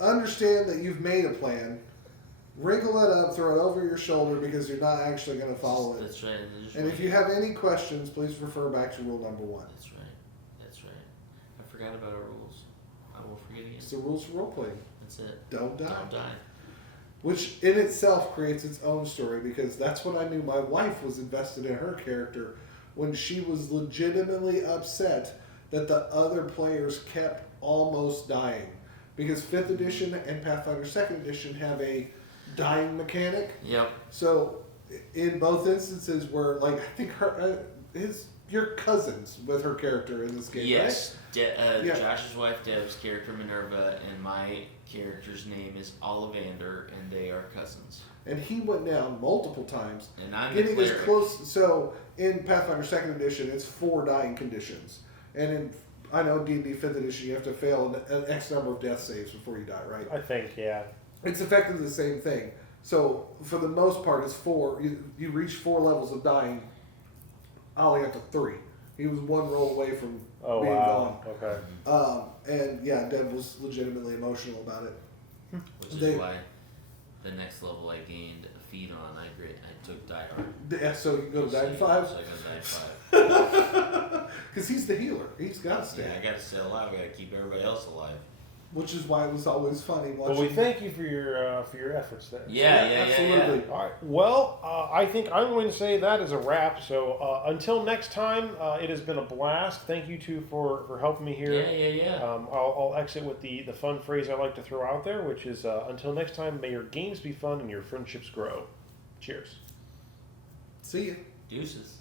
understand that you've made a plan. Wrinkle it up, throw it over your shoulder because you're not actually going to follow it. That's right. And if you have any questions, please refer back to rule number 1. That's right. I forgot about our rules. I will forget again. It's the rules for role playing. That's it. Don't die. Don't die. Which in itself creates its own story because that's when I knew my wife was invested in her character when she was legitimately upset that the other players kept almost dying. Because 5th edition and Pathfinder 2nd edition have a dying mechanic. Yep. So in both instances where, like, I think you're cousins with her character in this game, Yes. Yeah. Josh's wife Deb's character Minerva and my character's name is Ollivander, and they are cousins. right? And he went down multiple times, And I'm the getting as cleric. close. So in Pathfinder 2nd Edition, it's 4 dying conditions, and in I know D&D 5th Edition, you have to fail an X number of death saves before you die, right? I think, yeah. It's effectively the same thing. So for the most part, it's 4. You reach 4 levels of dying. Ollie got to 3. He was 1 roll away from Oh, being wow. gone. Okay. And yeah, Deb was legitimately emotional about it. Which They- is why the next level I gained a feat on. I took Die Hard. Yeah, so you can go to So Die 5 So I go to Die 5. because he's the healer. He's got to stay, Yeah, I gotta stay alive. I gotta keep everybody else alive. which is why it was always funny watching. Well, we thank you for your efforts there. Yeah. absolutely. All right. Well, I think I'm going to say that is a wrap. So until next time, it has been a blast. Thank you two for helping me here. Yeah. I'll exit with the fun phrase I like to throw out there, which is until next time, may your games be fun and your friendships grow. Cheers. See you. Deuces.